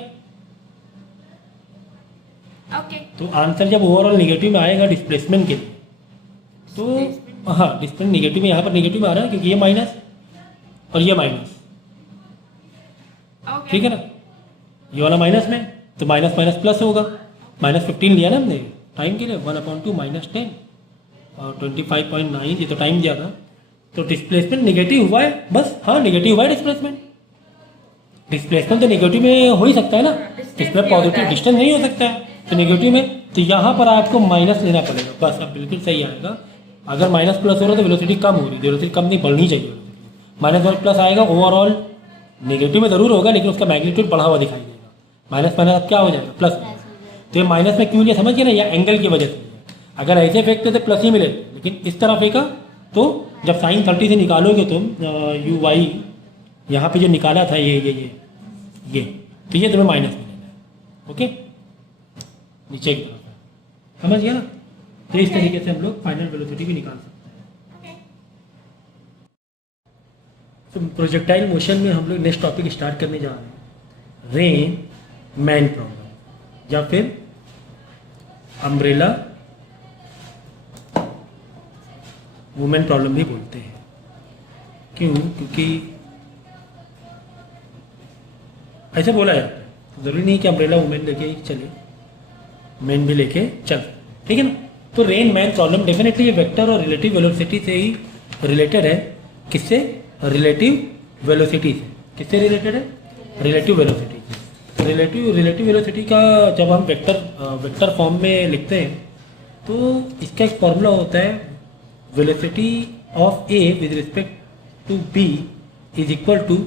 ओके। तो आंसर जब ओवरऑल निगेटिव में आएगा डिस्प्लेसमेंट के लिए, तो हाँ डिस्प्लेसमेंट निगेटिव में, यहाँ पर निगेटिव में आ रहा है क्योंकि ये माइनस और ये माइनस, ठीक है ना। ये वाला माइनस में, तो माइनस माइनस प्लस होगा, माइनस 15 लिया ना हमने टाइम के लिए, 1/2 माइनस 10 और 25.9 ये तो टाइम दिया था, तो डिस्प्लेसमेंट निगेटिव हुआ है बस। हाँ निगेटिव हुआ है डिस्प्लेसमेंट, डिस्प्लेसमेंट तो निगेटिव में हो ही सकता है ना, इसमें पॉजिटिव डिस्टेंस नहीं हो सकता है, तो निगेटिव में, तो यहाँ पर आपको माइनस लेना पड़ेगा बस। अब बिल्कुल सही आएगा, अगर माइनस प्लस हो रहा है तो वेलोसिटी कम हो रही है, वेलोसिटी कम नहीं बढ़नी चाहिए, माइनस और प्लस आएगा ओवरऑल नेगेटिव में ज़रूर होगा, लेकिन उसका मैग्नीट्यूड बढ़ा हुआ दिखाई देगा। माइनस माइनस क्या हो जाएगा, प्लस। तो ये माइनस में क्यों लिया समझ गए ना, या एंगल की वजह से। अगर ऐसे फेंकते तो प्लस ही मिले, लेकिन इस तरह फेंका तो जब साइन 30 से निकालोगे तुम यू वाई, यहाँ पे जो निकाला था ये तो ये तुम्हें माइनस में लेना है, ओके नीचे की तरफ, समझ गया ना। तो इस तरीके से हम लोग फाइनल वेलोसिटी भी निकाल सकते हैं। तो प्रोजेक्टाइल मोशन में हम लोग नेक्स्ट टॉपिक स्टार्ट करने जा रहे हैं, रेन मैन प्रॉब्लम या फिर अम्ब्रेला वुमेन प्रॉब्लम भी बोलते हैं। क्यों, क्योंकि ऐसे बोला जाता है, जरूरी नहीं कि अम्ब्रेला वुमेन लेके ही चले, मैन भी लेके चल, ठीक है ना। तो रेन मैन प्रॉब्लम डेफिनेटली ये वेक्टर और रिलेटिव वेलोसिटी से ही रिलेटेड है। किससे? रिलेटिव वेलोसिटी से। किससे रिलेटेड है? रिलेटिव वेलोसिटी से। रिलेटिव वेलोसिटी का जब हम वेक्टर फॉर्म में लिखते हैं तो इसका एक फॉर्मूला होता है, velocity of A with respect to B is equal to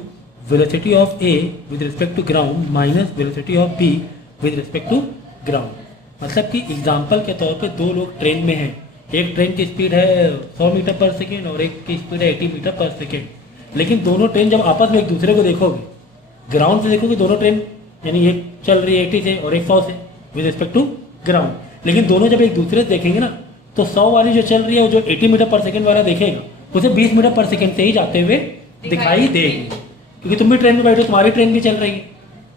velocity of A with respect to ground minus velocity of B with respect to ground. मतलब कि एग्जाम्पल के तौर पे दो लोग ट्रेन में हैं, एक ट्रेन की स्पीड है 100 मीटर पर सेकेंड और एक की स्पीड है 80 मीटर पर सेकेंड, लेकिन दोनों ट्रेन जब आपस में एक दूसरे को देखोगे, ग्राउंड से देखोगे दोनों ट्रेन, यानी एक चल रही है 80 से और एक 100 से विद रिस्पेक्ट टू ग्राउंड, लेकिन दोनों जब एक दूसरे से देखेंगे ना तो 100 वाली जो चल रही है वो जो 80 मीटर पर सेकेंड वाला देखेगा उसे 20 मीटर पर सेकेंड से ही जाते हुए दिखाई देगी, क्योंकि तुम भी ट्रेन में बैठो, तुम्हारी ट्रेन भी चल रही है,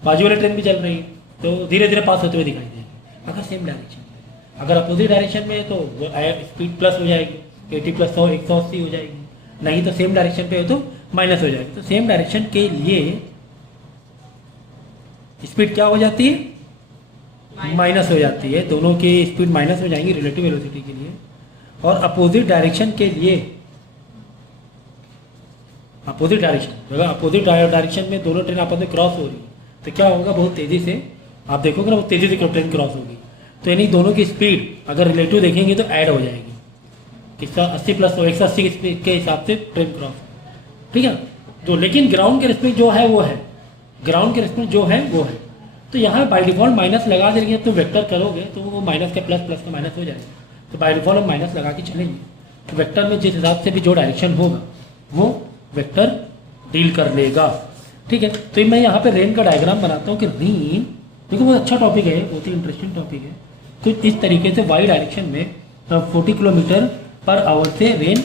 बाजू वाली ट्रेन भी चल रही है, तो धीरे धीरे पास होते हुए दिखाई देगी। अगर सेम डायरेक्शन, अगर अपोजिट डायरेक्शन में है तो स्पीड प्लस हो जाएगी, 80 प्लस 100 180 हो जाएगी, नहीं तो सेम डायरेक्शन पे हो तो माइनस हो जाएगी। तो सेम डायरेक्शन के लिए स्पीड क्या हो जाती है? माइनस हो जाती है, दोनों की स्पीड माइनस हो जाएंगी रिलेटिव वेलोसिटी के लिए। और अपोजिट डायरेक्शन के लिए, अपोजिट डायरेक्शन, अगर अपोजिट डायरेक्शन में दोनों ट्रेन आपस में क्रॉस हो रही है तो क्या होगा? बहुत तेजी से आप देखोगे ना, वो तेजी से ट्रेन क्रॉस होगी, तो यानी दोनों की स्पीड अगर रिलेटिव देखेंगे तो ऐड हो जाएगी, किसका 80 प्लस 180 की स्पीड के हिसाब से ट्रेन क्रॉस, ठीक है। तो लेकिन ग्राउंड के रिस्पेक्ट जो है वो है, ग्राउंड के रिस्पेक्ट जो है वो है, तो यहाँ बाई डिफॉल्ट माइनस लगा देंगे। तो वेक्टर करोगे तो वो माइनस का प्लस, प्लस का माइनस हो जाएगा, तो बाई डिफॉल्ट हम माइनस लगा के चलेंगे। तो वेक्टर में जिस हिसाब से भी जो डायरेक्शन होगा वो वेक्टर डील कर लेगा, ठीक है। तो मैं यहाँ पे रेन का डायग्राम बनाता हूँ कि रेन, देखो बहुत अच्छा टॉपिक है, बहुत ही इंटरेस्टिंग टॉपिक है। तो इस तरीके से वाई डायरेक्शन में 40 किलोमीटर पर आवर से रेन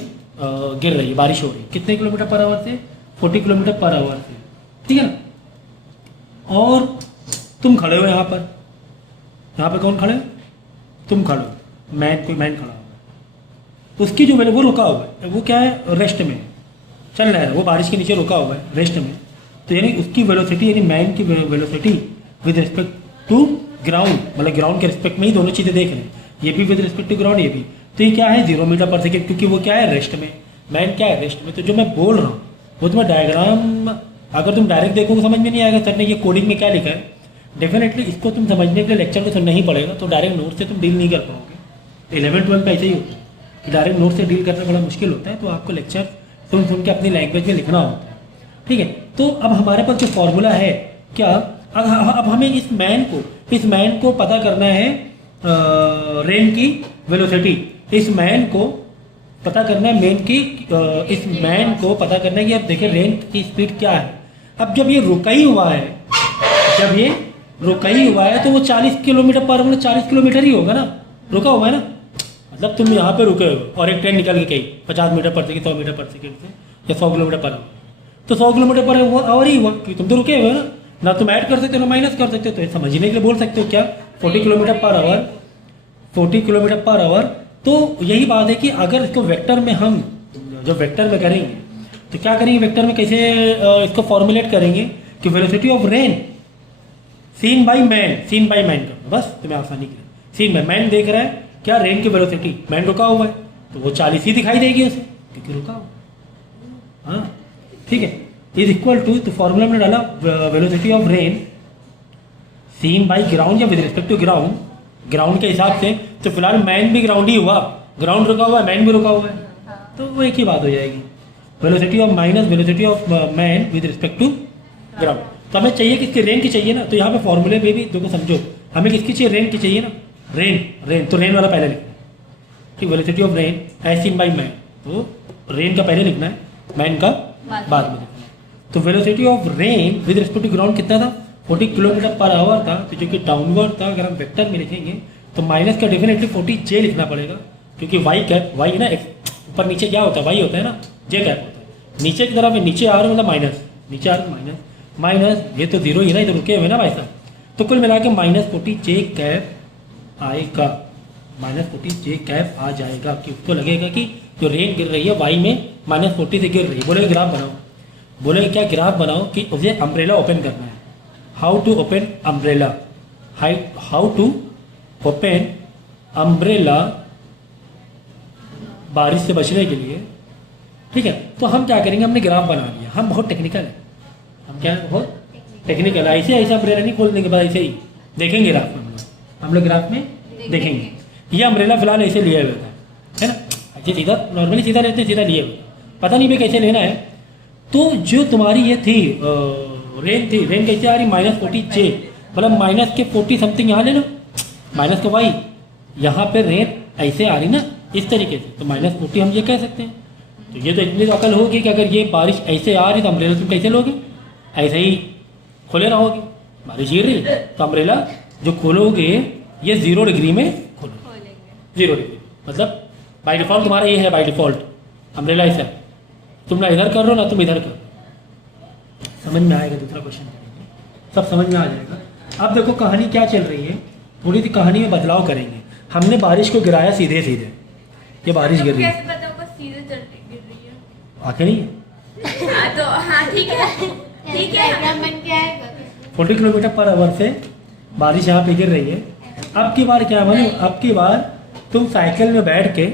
गिर रही है, बारिश हो रही है। कितने किलोमीटर पर आवर से? 40 किलोमीटर पर आवर से, ठीक है ना। और तुम खड़े हो यहाँ पर कौन खड़े? तुम खड़े हो, कोई मैन खड़ा हुआ, उसकी जो वो रुका हुआ है, वो क्या है? रेस्ट में चल रहा है, वो बारिश के नीचे रुका हुआ है रेस्ट में। तो यानी उसकी वेलोसिटी, यानी मैन की velocity with respect to ground, मतलब ग्राउंड के रिस्पेक्ट में ही दोनों चीज़ें देख रहे हैं, ये भी विद रिस्पेक्ट टू ग्राउंड, ये भी। तो ये क्या है? 0 मीटर पर सेकेंड, क्योंकि वो क्या है? रेस्ट में। मैन क्या है? रेस्ट में। तो जो मैं बोल रहा हूँ वो तुम्हें डायग्राम, अगर तुम डायरेक्ट देखोगे समझ में नहीं आएगा सर ने ये कोडिंग में क्या लिखा है। डेफिनेटली इसको तुम समझने के लिए लेक्चर को सुनना ही पड़ेगा, तो डायरेक्ट नोट से तुम डील नहीं कर पाओगे। 11-12 में ऐसे ही होता है कि डायरेक्ट नोट से डील करना बड़ा मुश्किल होता है, तो आपको लेक्चर सुन के अपनी लैंग्वेज में लिखना होता है, ठीक है। तो अब हमारे पास जो फॉर्मूला है क्या, अब हमें इस मैन को पता करना है, रेन की वेलोसिटी, इस मैन को पता करना है, इस मैन को पता करना है कि अब देखिए रेन की स्पीड क्या है। अब जब ये रुका ही हुआ है, तो वो 40 किलोमीटर पर, मतलब 40 किलोमीटर ही होगा ना, रुका हुआ है ना, मतलब तुम यहाँ पे रुके हो और एक ट्रेन निकल के गई 50 मीटर पर सेकेंड, 100 मीटर पर सेकेंड से, या 100 किलोमीटर पर आवर, तो 100 किलोमीटर पर वो आवर ही हुआ, क्योंकि तुम तो रुके हुए हो ना तुम ऐड कर सकते हो ना माइनस कर सकते हो। तो समझने के लिए बोल सकते हो क्या, 40 kilometre per hour, 40 kilometre per hour. तो यही बात है कि अगर इसको वेक्टर में हम जब वेक्टर में करेंगे तो क्या करेंगे, वेक्टर में कैसे इसको फॉर्मुलेट करेंगे कि velocity of rain seen by man कर, बस तुम्हें आसानी के लिए सीन बाई मैन देख रहा है क्या, रेन की वेलोसिटी, मैन रुका हुआ है तो वो 40 ही दिखाई देगी उसे, क्योंकि रुका हुआ। हाँ ठीक है, इज इक्वल टू, तो फॉर्मूला में डाला velocity of rain seen by ground या विद रिस्पेक्ट टू ग्राउंड के हिसाब से। तो फिलहाल मैन भी ग्राउंड ही हुआ, ग्राउंड रुका हुआ है, मैन भी रुका हुआ है, तो वो एक ही बात हो जाएगी, velocity of minus velocity of man with respect to ground. तो हमें चाहिए किसकी, रेन की चाहिए ना, तो यहाँ पे फॉर्मूले में भी देखो समझो, हमें किसकी चाहिए, रेन की चाहिए ना, रेन तो रेन वाला पहले लिखना है, ठीक, velocity of rain as seen by man, तो रेन का पहले लिखना है, मैन का बाद में लिखना है। तो velocity of rain with respect to ground कितना था, 40 किलोमीटर पर आवर था, तो जो कि डाउनवर्ड था, अगर हम वेक्टर में लिखेंगे तो माइनस का डेफिनेटली 40 जे लिखना पड़ेगा, क्योंकि वाई कैप, वाई ना ऊपर नीचे क्या होता है, वाई होता है ना, जे कैप होता है, नीचे की तरफ नीचे आ रहा मतलब माइनस, नीचे आ रहा माइनस, ये तो जीरो ही ना, इधर रुके हुए ना भाई साहब, तो कुल मिला के माइनस 40 जे कैप आएगा, माइनस 40 जे कैप आ जाएगा, कि उसको लगेगा कि जो रेन गिर रही है वाई में माइनस 40 से गिर रही है। बोले ग्राफ बनाओ, बोले क्या ग्राफ बनाओ कि उसे अम्ब्रेला ओपन करना है, how to open umbrella, how to open umbrella बारिश से बचने के लिए, ठीक है। तो हम क्या करेंगे, हमने ग्राफ बना लिया, हम बहुत टेक्निकल है, हम क्या है बहुत टेक्निकल, ऐसे ऐसा अम्ब्रेला नहीं खोल देंगे, बस ऐसे ही देखेंगे ग्राफ में, हम लोग ग्राफ में देखेंगे। ये अम्ब्रेला फिलहाल ऐसे लिया हुआ है ना, ऐसे सीधा नॉर्मली सीधा लेते हैं, सीधा लिए हुए, पता नहीं भाई कैसे लेना है। तो जो तुम्हारी ये थी रेन थी, रेन कैसे आ रही, -40J, मतलब माइनस के 40 समथिंग यहाँ ले लो, माइनस के वाई, यहाँ पे रेन ऐसे आ रही ना इस तरीके से, तो -40 हम ये कह सकते हैं। तो ये तो इतनी तो अकल होगी कि अगर ये बारिश ऐसे आ रही तो अम्ब्रेला तुम कैसे लोगे, ऐसे ही खोले रहोगे, बारिश गिर रही तो अम्ब्रेला जो खोलोगे ये 0 डिग्री में खोलोगे, 0 डिग्री, मतलब बाई डिफ़ॉल्ट तुम्हारा ये है, बाई डिफ़ॉल्ट अम्ब्रेला ऐसा है, तुम ना इधर कर रहे हो ना तुम इधर कर, समझ में आएगा। दूसरा क्वेश्चन करेंगे, सब समझ में आ जाएगा। अब देखो कहानी क्या चल रही है, थोड़ी सी कहानी में बदलाव करेंगे। हमने बारिश को गिराया सीधे सीधे, ये बारिश गिर रही है, कैसे पता होगा सीधे चलती गिर रही है? आके नहीं है, हाँ तो हाँ ठीक है, ठीक है, डायग्राम बन के आएगा। 40 किलोमीटर पर आवर से बारिश यहाँ पे गिर रही है। अब की बार क्या मालूम, अब की बार तुम साइकिल में बैठ के,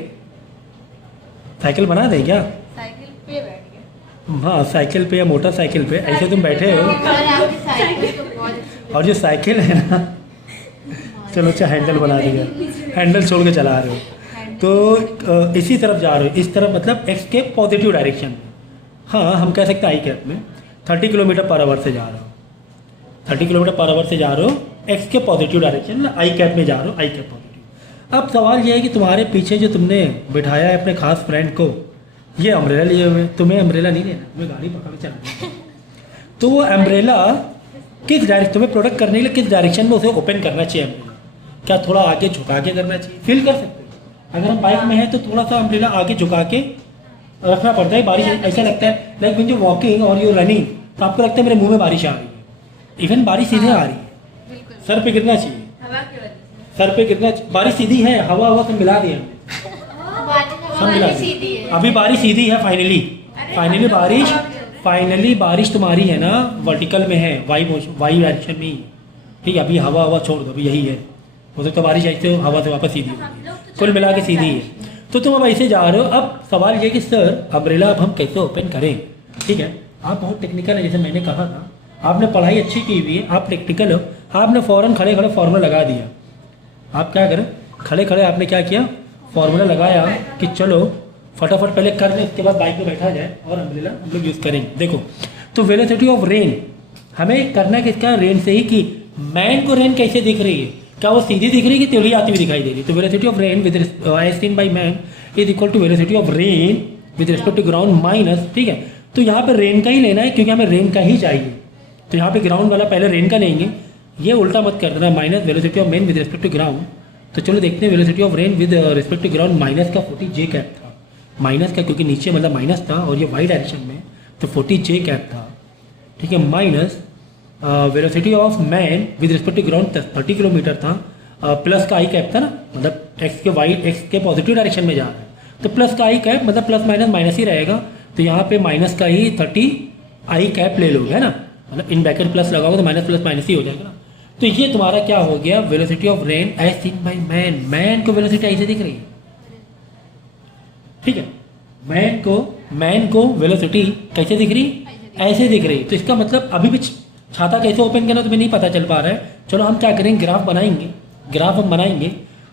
साइकिल बना दे क्या, साइकिल पे बैठ गया। हाँ साइकिल पे या मोटरसाइकिल पे ऐसे तुम बैठे हो, और आपकी साइकिल तो बहुत अच्छी और जो साइकिल है ना, चलो अच्छा हैंडल बना दिया, हैंडल छोड़ के चला रहे हो, तो इसी तरफ जा रहे हो, इस तरफ मतलब एक्स के पॉजिटिव डायरेक्शन में। हाँ हम कह सकते हैं आई कैप में 30 किलोमीटर पर आवर से जा रहे हो, 30 किलोमीटर पर आवर से जा रहे हो एक्स के पॉजिटिव डायरेक्शन में, आई कैप में जा रहे हो, आई कैप पॉजिटिव। अब सवाल ये है कि तुम्हारे पीछे जो तुमने बिठाया है अपने खास फ्रेंड को, ये अम्ब्रेला लिए हुए, तुम्हें अम्ब्रेला नहीं लेना, तुम्हें गाड़ी पकड़ के चलाना है। तो वो अम्ब्रेला किस डायरेक्शन, तुम्हें प्रोडक्ट करने के लिए किस डायरेक्शन में उसे ओपन करना चाहिए अम्ब्रेला, क्या थोड़ा आगे झुका के करना चाहिए, फील कर सकते हो। अगर हम बाइक में हैं तो थोड़ा सा अम्ब्रेला आगे झुका के रखना पड़ता है, बारिश ऐसा लगता है लाइक व्हेन यू वॉकिंग और यू रनिंग, तो आपको लगता है मेरे मुंह में बारिश आ रही है, इवन बारिश सीधे आ रही है, बिल्कुल सर पे गिरना चाहिए, हवा की वजह से। सर पे गिरना चाहिए, बारिश सीधी है, हवा हवा सब मिला दिया सब मिला बारिश दी। सीधी है। अभी बारिश सीधी है, फाइनली बारिश तुम्हारी है ना वर्टिकल में है, वाई डायरेक्शन में ही, ठीक है। अभी हवा हवा छोड़ दो, अभी यही है, हो सकता है बारिश ऐसे हो, हवा से वापस सीधी हो, कुल मिला के सीधी है। तो तुम अब ऐसे जा रहे हो। अब सवाल ये कि सर अम्ब्रेला अब हम कैसे ओपन करें, ठीक है। आप बहुत टेक्निकल है, जैसे मैंने कहा था, आपने पढ़ाई अच्छी की हुई है, आप टेक्निकल हो, आपने फ़ौरन खड़े खड़े फार्मूला लगा दिया। आप क्या करें, खड़े खड़े आपने क्या किया, फार्मूला लगाया कि चलो फटाफट पहले कर लें, इसके बाद बाइक में बैठा जाए और अम्ब्रेला हम लोग यूज़ करेंगे। देखो तो वेलोसिटी ऑफ रेन हमें करना किसका, रेन से ही, कि मैन को रेन कैसे दिख रही है, क्या वो सीधी दिख रही है कि टेढ़ी आती हुई दिखाई दे रही है। तो velocity of rain with as seen by man is equal to velocity of rain with respect to ground minus, ठीक है। तो यहाँ पे रेन का ही लेना है क्योंकि हमें रेन का ही चाहिए, तो यहाँ पे ग्राउंड वाला पहले रेन का लेंगे, ये उल्टा मत कर देना, minus velocity of rain with respect to ground. तो चलो देखते हैं, velocity of rain with respect to ground minus का 40J कैप था, माइनस का क्योंकि नीचे मतलब माइनस था और ये वाई डायरेक्शन में, तो 40J कैप था, ठीक है। Minus velocity of man with respect to ground 30 kilometre था, प्लस का आई कैप था ना, मतलब एक्स के पॉजिटिव डायरेक्शन में जा रहा है, तो प्लस का आई कैप मतलब प्लस माइनस माइनस ही रहेगा, तो यहाँ पे माइनस का ही 30 आई कैप ले लोगे, है ना, मतलब इन ब्रैकेट प्लस लगाओगे तो माइनस प्लस माइनस ही हो जाएगा ना। तो ये तुम्हारा क्या हो गया, velocity of rain as seen by man. Man को वेलोसिटी ऐसे दिख रही है, ठीक है, मैन को वेलोसिटी कैसे दिख रही, ऐसे दिख रही। तो इसका मतलब अभी भी छाता कैसे ओपन करना तुम्हें नहीं पता चल पा रहा है। चलो हम क्या करेंगे, ग्राफ बनाएंगे, ग्राफ हम बनाएंगे।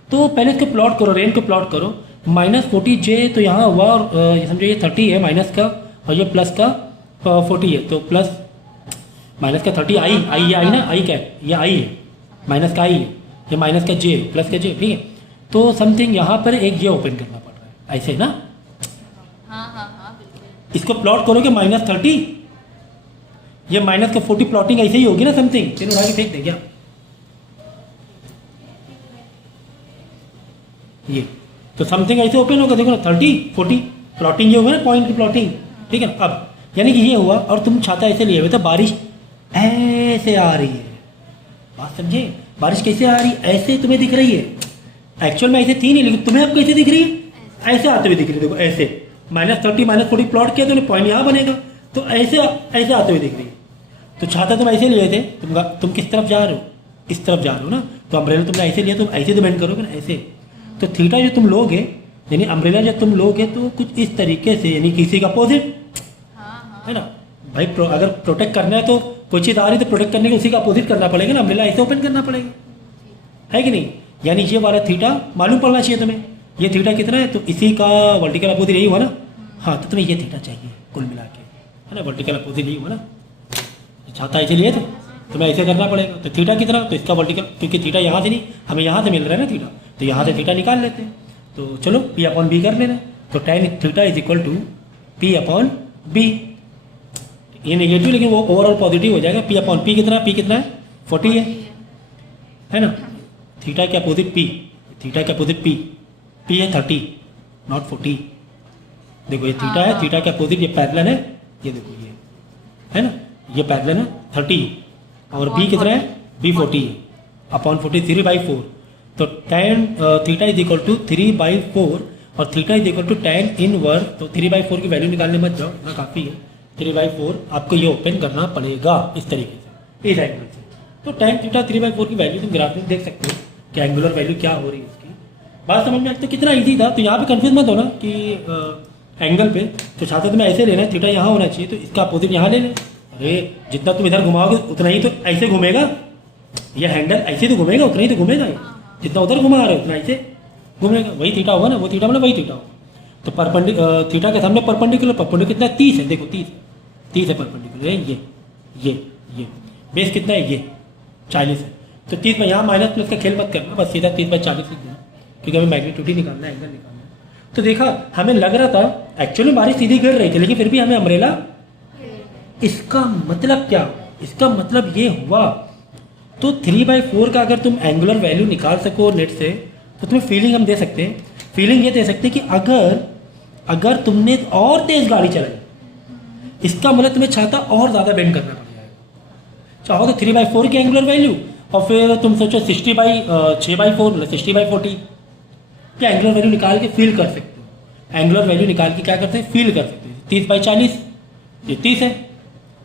तो पहले इसको प्लॉट करो, रेन को प्लॉट करो, -40J तो यहाँ हुआ, और ये समझो ये 30 है माइनस का, और ये प्लस का 40 है, तो प्लस माइनस का 30 आई ये आई ना, आई क्या ये आई है, माइनस का आई है, ये माइनस का J प्लस का J, ठीक है। तो समथिंग यहाँ पर एक ये ओपन करना पड़ रहा है, ऐसे ना, हाँ हाँ हाँ बिल्कुल। इसको प्लॉट करोगे -30, ये माइनस का 40 प्लॉटिंग ऐसे ही होगी ना समथिंग, चलो उठा के फेंक दे क्या ये, तो समथिंग ऐसे ओपन होगा, देखो ना 30 40 प्लॉटिंग ये हुआ ना, पॉइंट की प्लॉटिंग, ठीक है। अब यानी कि ये हुआ, और तुम छाता ऐसे लिए हुए, तो बारिश ऐसे आ रही है, बात समझे, बारिश कैसे आ रही है, ऐसे तुम्हें दिख रही है, एक्चुअल में ऐसे थी नहीं, लेकिन तुम्हें अब कैसे दिख रही है, ऐसे आते हुए दिख रही है। देखो ऐसे -30 -40 प्लॉट किया तो पॉइंट यहाँ बनेगा, तो ऐसे ऐसे आते हुए दिख रही है। तो छाता तुम ऐसे लिए थे, तुम किस तरफ जा रहे हो, इस तरफ जा रहे हो ना, तो अम्ब्रेला तुमने ऐसे लिया, तुम ऐसे तो बेंड करोगे ना, ऐसे। तो थीटा जो तुम लोगे यानी अम्ब्रेला जब तुम लोगे तो कुछ इस तरीके से, यानी किसी का अपोजिट, हाँ है ना भाई। अगर प्रोटेक्ट करना है तो कोई चीज़ आ रही तो प्रोटेक्ट करने के उसी का अपोजिट करना पड़ेगा ना, अम्ब्रेला ऐसे ओपन करना पड़ेगा, है कि नहीं। यानी ये वाला थीटा मालूम पड़ना चाहिए तुम्हें, ये थीटा कितना है तो इसी का वर्टिकल अपोजिट यही हुआ ना। हाँ तो तुम्हें ये थीटा चाहिए कुल मिला के, है ना, वर्टिकल अपोजिट यही हुआ ना। छाता ऐसे लिए तो तुम्हें ऐसे करना पड़ेगा, तो थीटा कितना, तो इसका वर्टिकल, क्योंकि थीटा यहाँ से नहीं हमें यहाँ से मिल रहा है ना थीटा, तो यहाँ से थीटा निकाल लेते हैं। तो चलो पी अपॉन बी कर लेना, तो tan theta is equal to P upon B. ये नेगेटिव लेकिन वो ओवरऑल पॉजिटिव हो जाएगा। पी अपॉन पी कितना है 40 है ना। थीटा के अपोजिट पी, थीटा के अपोजिट पी है 30 नॉट 40। देखो ये थीटा है, थीटा के अपोजिट ये पैरेलल है, ये देखो ये है ना, ये पैरेलल है 30 और बी कितना है बी 40 है अपॉन 40 3/4। तो tan theta is equal to 3/4 और theta is equal to tan inverse. तो 3/4 की वैल्यू निकालने मत जाओ, इतना काफ़ी है। 3/4 आपको ये ओपन करना पड़ेगा इस तरीके से, इस एंगल से। तो tan थीटा 3/4 की वैल्यू तुम ग्राफ में देख सकते हो कि एंगुलर वैल्यू क्या हो रही है इसकी। बात समझ में आती है, कितना ईजी था। तो यहाँ पे कंफ्यूज मत होना कि एंगल पे तो छात्र तुम्हें ऐसे लेना है, थीटा यहाँ होना चाहिए तो इसका अपोजिट यहाँ ले लें। अरे जितना तुम इधर घुमाओगे उतना ही तो ऐसे घूमेगा, ये हैंडल ऐसे तो घूमेगा उतना ही तो घूमेगा ये, जितना उधर घुमा रहे हो उतना ऐसे घूमेगा, वही थीटा होगा ना, वो थीटा मतलब वही थीटा होगा। तो परपेंडिकुलर थीटा के सामने परपेंडिकुलर कितना 30 है, देखो 30 है परपेंडिकुलर, ये बेस कितना है ये 40 है। तो 30 में यहाँ माइनस प्लस का खेल मत करना, बस सीधा 30/40 लिख देना, क्योंकि हमें मैग्नीट्यूड ही निकालना है, एंगल निकालना है। तो देखा हमें लग रहा था एक्चुअली बारिश सीधी गिर रही थी, लेकिन फिर भी हमें अम्ब्रेला, इसका मतलब क्या, इसका मतलब ये हुआ। तो 3/4 का अगर तुम एंगुलर वैल्यू निकाल सको नेट से तो तुम्हें फीलिंग हम दे सकते हैं, फीलिंग ये दे सकते हैं कि अगर तुमने और तेज गाड़ी चलाई इसका मतलब तुम्हें छाता और ज़्यादा बेंड करना पड़ जाएगा। चाहो तो 3/4 की एंगुलर वैल्यू और फिर तुम सोचो 6/4 मतलब 60/40 क्या एंगुलर वैल्यू निकाल के फील कर सकते हो। एंगुलर वैल्यू निकाल के क्या करते हैं फील कर सकते हैं। 30/40 ये 30 है,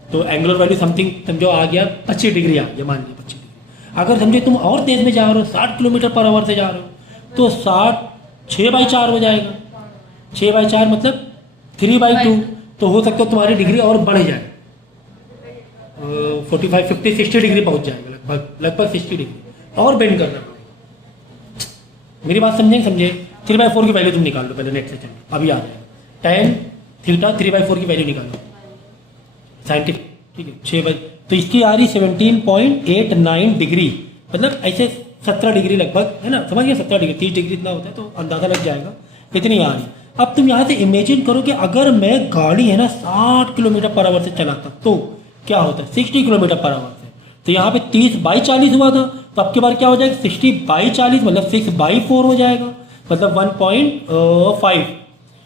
तो एंगुलर वैल्यू समथिंग समझो आ गया 25 डिग्री आ गया, मान लिया 25 डिग्री। अगर समझो तुम और तेज में जा रहे हो 60 किलोमीटर/आवर से जा रहे हो तो 6/4 हो जाएगा। 6/4 मतलब 3/2, तो हो सकता है तुम्हारी डिग्री और बढ़ जाए, 45 50 60 डिग्री पहुंच जाएगा, लगभग 60 डिग्री और बेंड करना पड़ेगा। मेरी बात समझे 3/4 की वैल्यू तुम निकाल लो पहले नेट से, चलो अभी आ जाएगा। tan थीटा 3/4 की वैल्यू निकालो साइंटिफिक, ठीक है 6 तो इसकी आ रही 17.89 डिग्री, मतलब ऐसे 17 डिग्री लगभग, है ना, समझ गए 17 डिग्री 30 डिग्री इतना होता है तो अंदाज़ा लग जाएगा कितनी आ रही। अब तुम यहाँ से इमेजिन करो कि अगर मैं गाड़ी है ना 60 किलोमीटर/आवर से चलाता तो क्या होता है 60 किलोमीटर/आवर से, तो यहाँ पे 30/40 हुआ था, तो अब की बार क्या हो जाएगा 60/40 मतलब 6/4 हो जाएगा, मतलब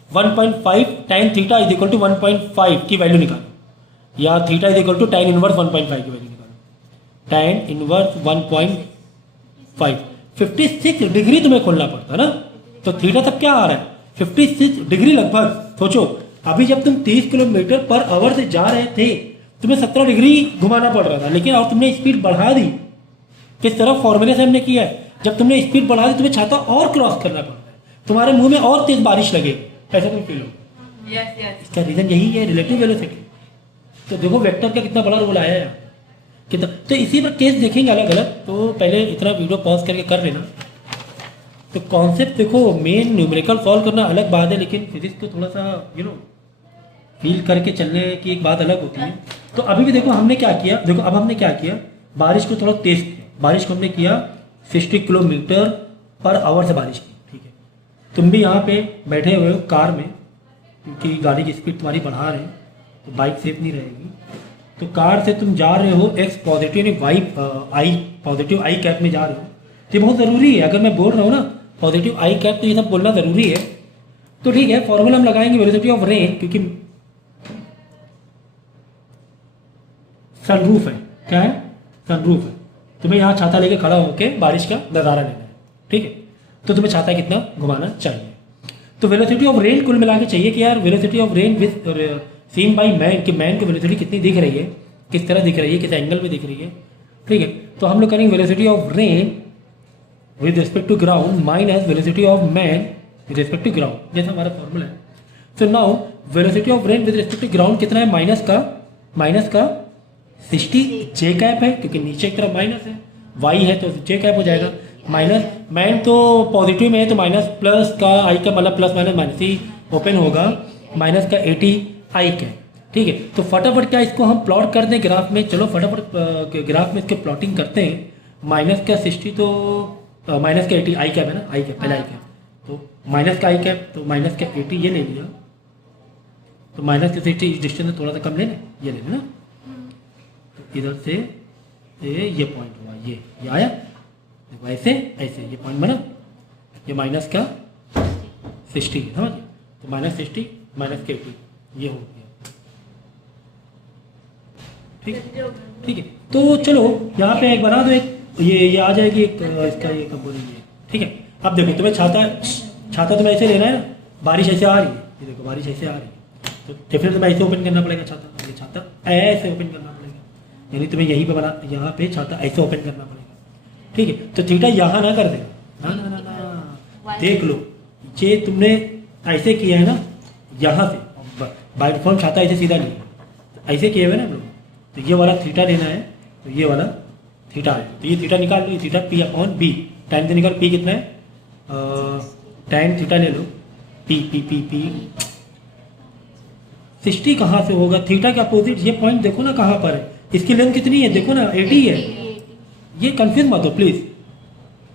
1.5 tan theta is equal to 1.5 की वैल्यू निकालो, या theta is equal to tan inverse 1.5 की वैल्यू निकालो। tan इनवर्स 1.5 56 डिग्री तुम्हें खोलना पड़ता है ना, तो थीटा तब क्या आ रहा है 56 डिग्री लगभग। सोचो अभी जब तुम 30 किलोमीटर/आवर से जा रहे थे तुम्हें 17 डिग्री घुमाना पड़ रहा था, लेकिन और तुमने स्पीड बढ़ा दी, किस तरफ फॉर्मूले से हमने किया है, जब तुमने स्पीड बढ़ा दी तुम्हें छाता और क्रॉस करना पड़ता है, तुम्हारे मुंह में और तेज बारिश लगे, ऐसा तुम फील हो। इसका रीजन यही है रिलेटिव वेलोसिटी। तो देखो वेक्टर का कितना बड़ा रोल आया है कितना। तो इसी पर केस देखेंगे अलग अलग, तो पहले इतना वीडियो पॉज करके कर लेना। तो कॉन्सेप्ट देखो मेन न्यूमेरिकल सॉल्व करना अलग बात है, लेकिन फिजिक्स को थोड़ा सा फील करके चलने की एक बात अलग होती है। तो अभी भी देखो हमने क्या किया, देखो अब हमने क्या किया, बारिश को थोड़ा तेज किया, बारिश को हमने किया 60 किलोमीटर/आवर से बारिश की, ठीक है। तुम भी यहाँ पे बैठे हुए हो कार में, क्योंकि गाड़ी की स्पीड तुम्हारी बढ़ा रहे हैं तो बाइक सेफ नहीं रहेगी, तो कार से तुम जा रहे हो एक्स पॉजिटिव वाई आई पॉजिटिव आई कैप में जा रहे हो, तो ये बहुत ज़रूरी है। अगर मैं बोल रहा हूँ ना पॉजिटिव आई कैप तो ये सब बोलना ज़रूरी है। तो ठीक है फॉर्मूला हम लगाएंगे वेलोसिटी ऑफ रेन, क्योंकि सनरूफ है, क्या है सनरूफ है, तुम्हें यहाँ छाता लेके खड़ा होकर बारिश का नज़ारा लेना है, ठीक है। तो तुम्हें छाता कितना घुमाना चाहिए, तो वेलोसिटी ऑफ रेन कुल मिला के चाहिए कि यार velocity of rain with scene by man, कि मैन की वेलोसिटी कितनी दिख रही है, किस तरह दिख रही है, किस एंगल में दिख रही है, ठीक है। तो हम लोग करेंगे velocity of rain with respect to ground minus velocity of man with respect to ground, जैसा हमारा फॉर्मूला है। So now velocity of rain with respect to ground कितना है, माइनस का 60 जे कैप है, क्योंकि नीचे की तरफ माइनस है, वाई है तो जे कैप हो जाएगा। माइनस मैन तो पॉजिटिव में है तो माइनस प्लस का आई कैप, मतलब प्लस माइनस माइनस ही ओपन होगा, माइनस का 80 आई कैप। ठीक है, तो फटाफट क्या इसको हम प्लॉट कर दें ग्राफ में। चलो फटाफट ग्राफ में इसके प्लॉटिंग करते हैं। माइनस का 60 तो माइनस का 80 आई कैप है ना, आई कैप पहला आई कैप, तो माइनस का आई कैप तो माइनस का 80 ये ले लिया, तो माइनस का 60 इस डिस्टेंस थोड़ा सा कम ले लें, ये ले लें ना। तो इधर से ये पॉइंट हुआ, ये आया, देखो ऐसे ऐसे ये पॉइंट बना, ये माइनस का 60 है, समझ, तो माइनस 60 माइनस का 80 ये हो गया। ठीक है, तो चलो यहाँ पे एक बना दो, एक ये आ जाएगी एक इसका ये कंपोनेंट ये। ठीक है, अब देखो तुम्हें छाता तुम्हें ऐसे लेना है ना, बारिश ऐसे आ रही है, ये देखो बारिश ऐसे आ रही है, तो डेफिनेटली तुम्हें ऐसे ओपन करना पड़ेगा छाता, ये छाता ऐसे ओपन करना पड़ेगा, यानी तुम्हें यहीं पे बना, यहाँ पे छाता ऐसे ओपन करना पड़ेगा। ठीक है, तो थीटा यहाँ ना कर देना, ना ना ना ना, देख लो ये तुमने ऐसे किया है ना, यहाँ से बाय डिफॉल्ट छाता ऐसे सीधा लिया, ऐसे किए हुए ना हम लोग, तो ये वाला थीटा लेना है, तो ये वाला थीटा है, तो ये थीटा निकाल लो, theta P upon B, time से निकाल पी कितना है, टाइम थीटा ले लो, पी पी पी पी 60 कहाँ से होगा, थीटा के अपोजिट ये पॉइंट देखो ना कहाँ पर है, इसकी लेंथ कितनी है देखो ना 80 है, ये कंफ्यूज मत हो प्लीज।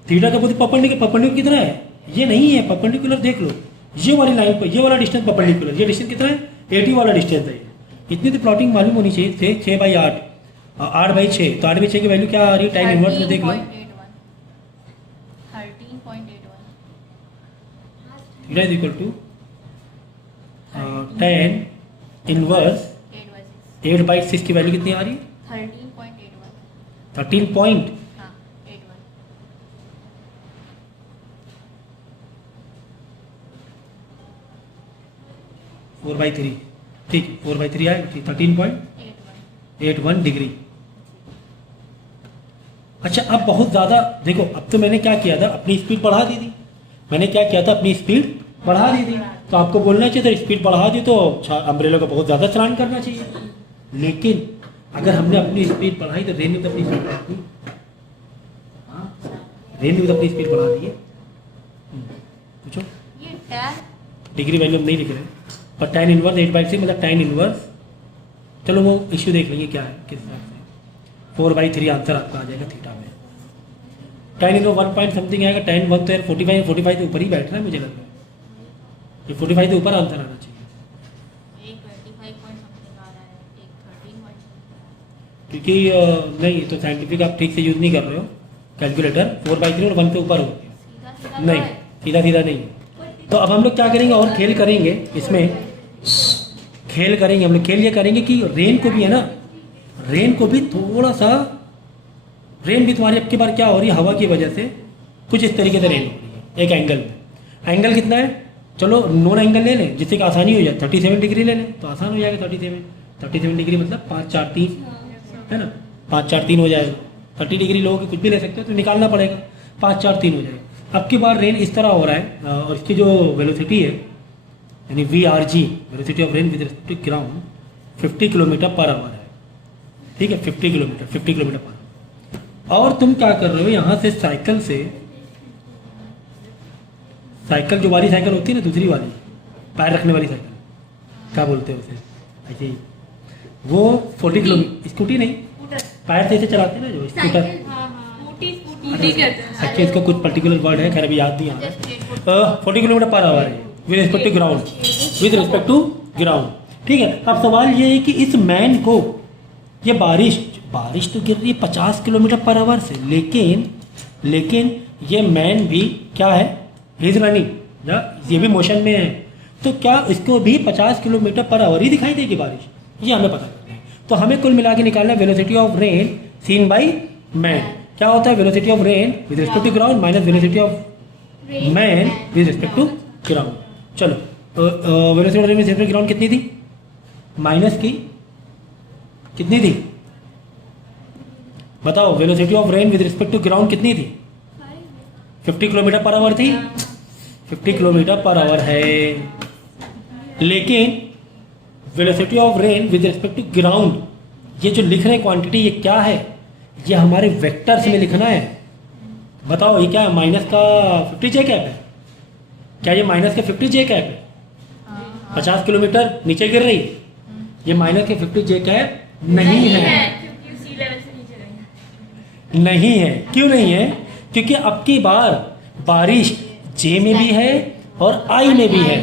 थीटा के अपोजिट परपेंडिकुलर कितना है, ये नहीं है, परपेंडिकुलर देख लो, ये वाली लाइन पर ये वाला डिस्टेंस परपेंडिकुलर, ये डिस्टेंस कितना है 80 वाला डिस्टेंस है। इतनी तो प्लॉटिंग मालूम होनी चाहिए, 6/8 8/6, तो 8/6 की वैल्यू क्या आ रही है, टाइम इनवर्स में देख लो, 13.81 theta is equal to tan inverse 8/6 की वैल्यू कितनी आ रही है, 13.81 13 पॉइंट, हाँ 81 4/3, ठीक है 4/3 आएगी, 13.81 डिग्री। अच्छा अब बहुत ज़्यादा देखो, अब तो मैंने क्या किया था, अपनी स्पीड बढ़ा दी थी, मैंने क्या किया था, अपनी स्पीड बढ़ा दी थी, तो आपको बोलना चाहिए था स्पीड बढ़ा दी तो अम्ब्रेला को बहुत ज़्यादा चलान करना चाहिए, लेकिन अगर हमने अपनी स्पीड बढ़ाई तो रेन ने तो अपनी स्पीड बढ़ाई, हाँ रेन ने तो अपनी स्पीड बढ़ा दी है। पूछो, ये टैन डिग्री वैल्यू हम नहीं लिख रहे, पर tan इनवर्स 8/6 मतलब tan इनवर्स, चलो वो इश्यू देख लेंगे क्या है किस हिसाब से, 4/3 आंसर आपका आ जाएगा थीटा में। tan इनवर्स 1 पॉइंट समथिंग आएगा, tan 1 तो यार 45 के ऊपर ही बैठ रहा है मुझे लग रहा है, ये 45 के ऊपर आंसर आना चाहिए, एक 25 पॉइंट समथिंग आ रहा है, एक 13 पॉइंट, क्योंकि नहीं तो साइंटिफिक आप ठीक से यूज़ नहीं कर रहे हो कैलकुलेटर, 4/3 और 1 के ऊपर होती है, सीधा सीधा नहीं सीधा सीधा नहीं है। तो अब हम लोग क्या करेंगे और खेल करेंगे इसमें, खेल करेंगे हम लोग, खेल ये करेंगे कि रेन को भी है ना, रेन को भी थोड़ा सा, रेन भी तुम्हारी अब की बार क्या हो रही है, हवा की वजह से कुछ इस तरीके से रेन हो रही है एक एंगल में। एंगल कितना है, चलो नॉन एंगल ले लें जिससे कि आसानी हो जाए, 37 डिग्री ले लें तो आसान हो जाएगा, 37 डिग्री मतलब 5-4-3 है ना, 5-4-3 हो जाएगा, 30 डिग्री लोगे कुछ भी ले सकते हो, तो निकालना पड़ेगा, 5-4-3 हो जाएगा। अब की बार रेन इस तरह हो रहा है और इसकी जो वेलोसिटी है यानी VRG, velocity of rain with respect to ground 50 km/h है, ठीक है 50 km/h। और तुम क्या कर रहे हो, यहाँ से साइकिल से, साइकिल जो वाली साइकिल होती है ना, दूसरी वाली पैर रखने वाली साइकिल, क्या बोलते हैं उसे, ऐसे ही वो 40 किलोमीटर, स्कूटी नहीं, पैर से ऐसे चलाते हैं ना जो स्कूटर, स्कूटी कहते हैं। अच्छा इसका कुछ पर्टिकुलर वर्ड है, खैर अभी याद नहीं आ रहा, 40 km/h है with respect to ground, with respect to ground. ठीक है, अब सवाल ये है कि इस मैन को, ये बारिश तो गिर रही है 50 km/h से, लेकिन ये मैन भी क्या है, इज रनिंग, ये भी मोशन में है, तो क्या इसको भी 50 km/h ही दिखाई देगी बारिश, ये हमें पता करना है। तो हमें कुल मिला के निकालना है velocity of rain seen by man. क्या होता है velocity of rain with respect to ground minus velocity of man with respect to ground. चलो velocity of rain with respect to ground कितनी थी, माइनस की कितनी थी बताओ, velocity of rain with respect to ground कितनी थी, 50 km/h थी, 50 किलोमीटर पर आवर है। लेकिन velocity of rain with respect to ground, ये जो लिख रहे हैं क्वांटिटी, ये क्या है? ये हमारे वेक्टर्स में लिखना है। बताओ ये क्या है? माइनस का 50 जे कैप है क्या? ये माइनस का 50 जे कैप है? 50 किलोमीटर नीचे गिर रही, ये माइनस के 50 जे कैप नहीं है। क्योंकि सी लेवल से नीचे रहेंगे। नहीं है। क्यों नहीं है? क्योंकि अब की बार बारिश जे में भी है और आई में भी है।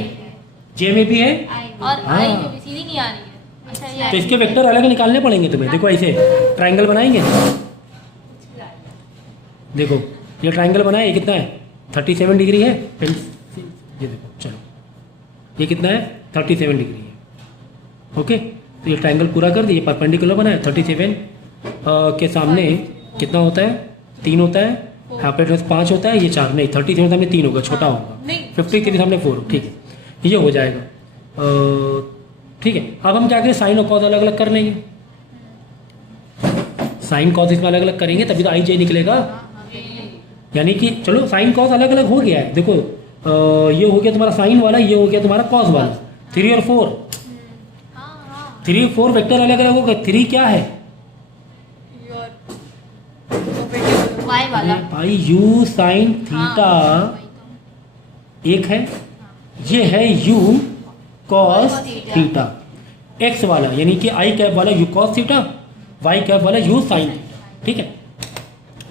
जे में भी है और हाँ। आई में भी सीधी नहीं आ रही है। अच्छा ये तो इसके वेक्टर अलग निकालने पड़ेंगे तुम्हें। देखो ऐसे ट्रायंगल बनाएंगे, देखो ये ट्रायंगल बनाए, ये कितना है? 37 डिग्री है। ये देखो चलो, ये कितना है? 37 डिग्री है। ओके, तो ये ट्रायंगल पूरा कर दिए, परपेंडिकुलर बना है। 37 के सामने कितना होता है? 3 होता है। यहाँ पे 5 होता है, ये 4 नहीं, 37 सामने 3 होगा, छोटा होगा। नहीं। 53 सामने 4, ठीक है, ये हो जाएगा। ठीक है, अब हम क्या करें? साइन और कॉस अलग अलग कर लेंगे। साइन कॉस इसमें अलग अलग करेंगे तभी तो आई जे निकलेगा। यानी कि चलो साइन कॉस अलग अलग हो गया है। देखो ये हो गया तुम्हारा साइन वाला, ये हो गया तुम्हारा कॉस वाला। 3 और 4, 3 और 4 वेक्टर अलग अलग होगा। 3 क्या है? वाई वाला पाई यू साइन थीटा एक है, ये है यू कॉस थीटा। एक्स वाला यानी कि आई कैप वाला U cos theta, Y cap वाला यू साइन थीटा। ठीक है,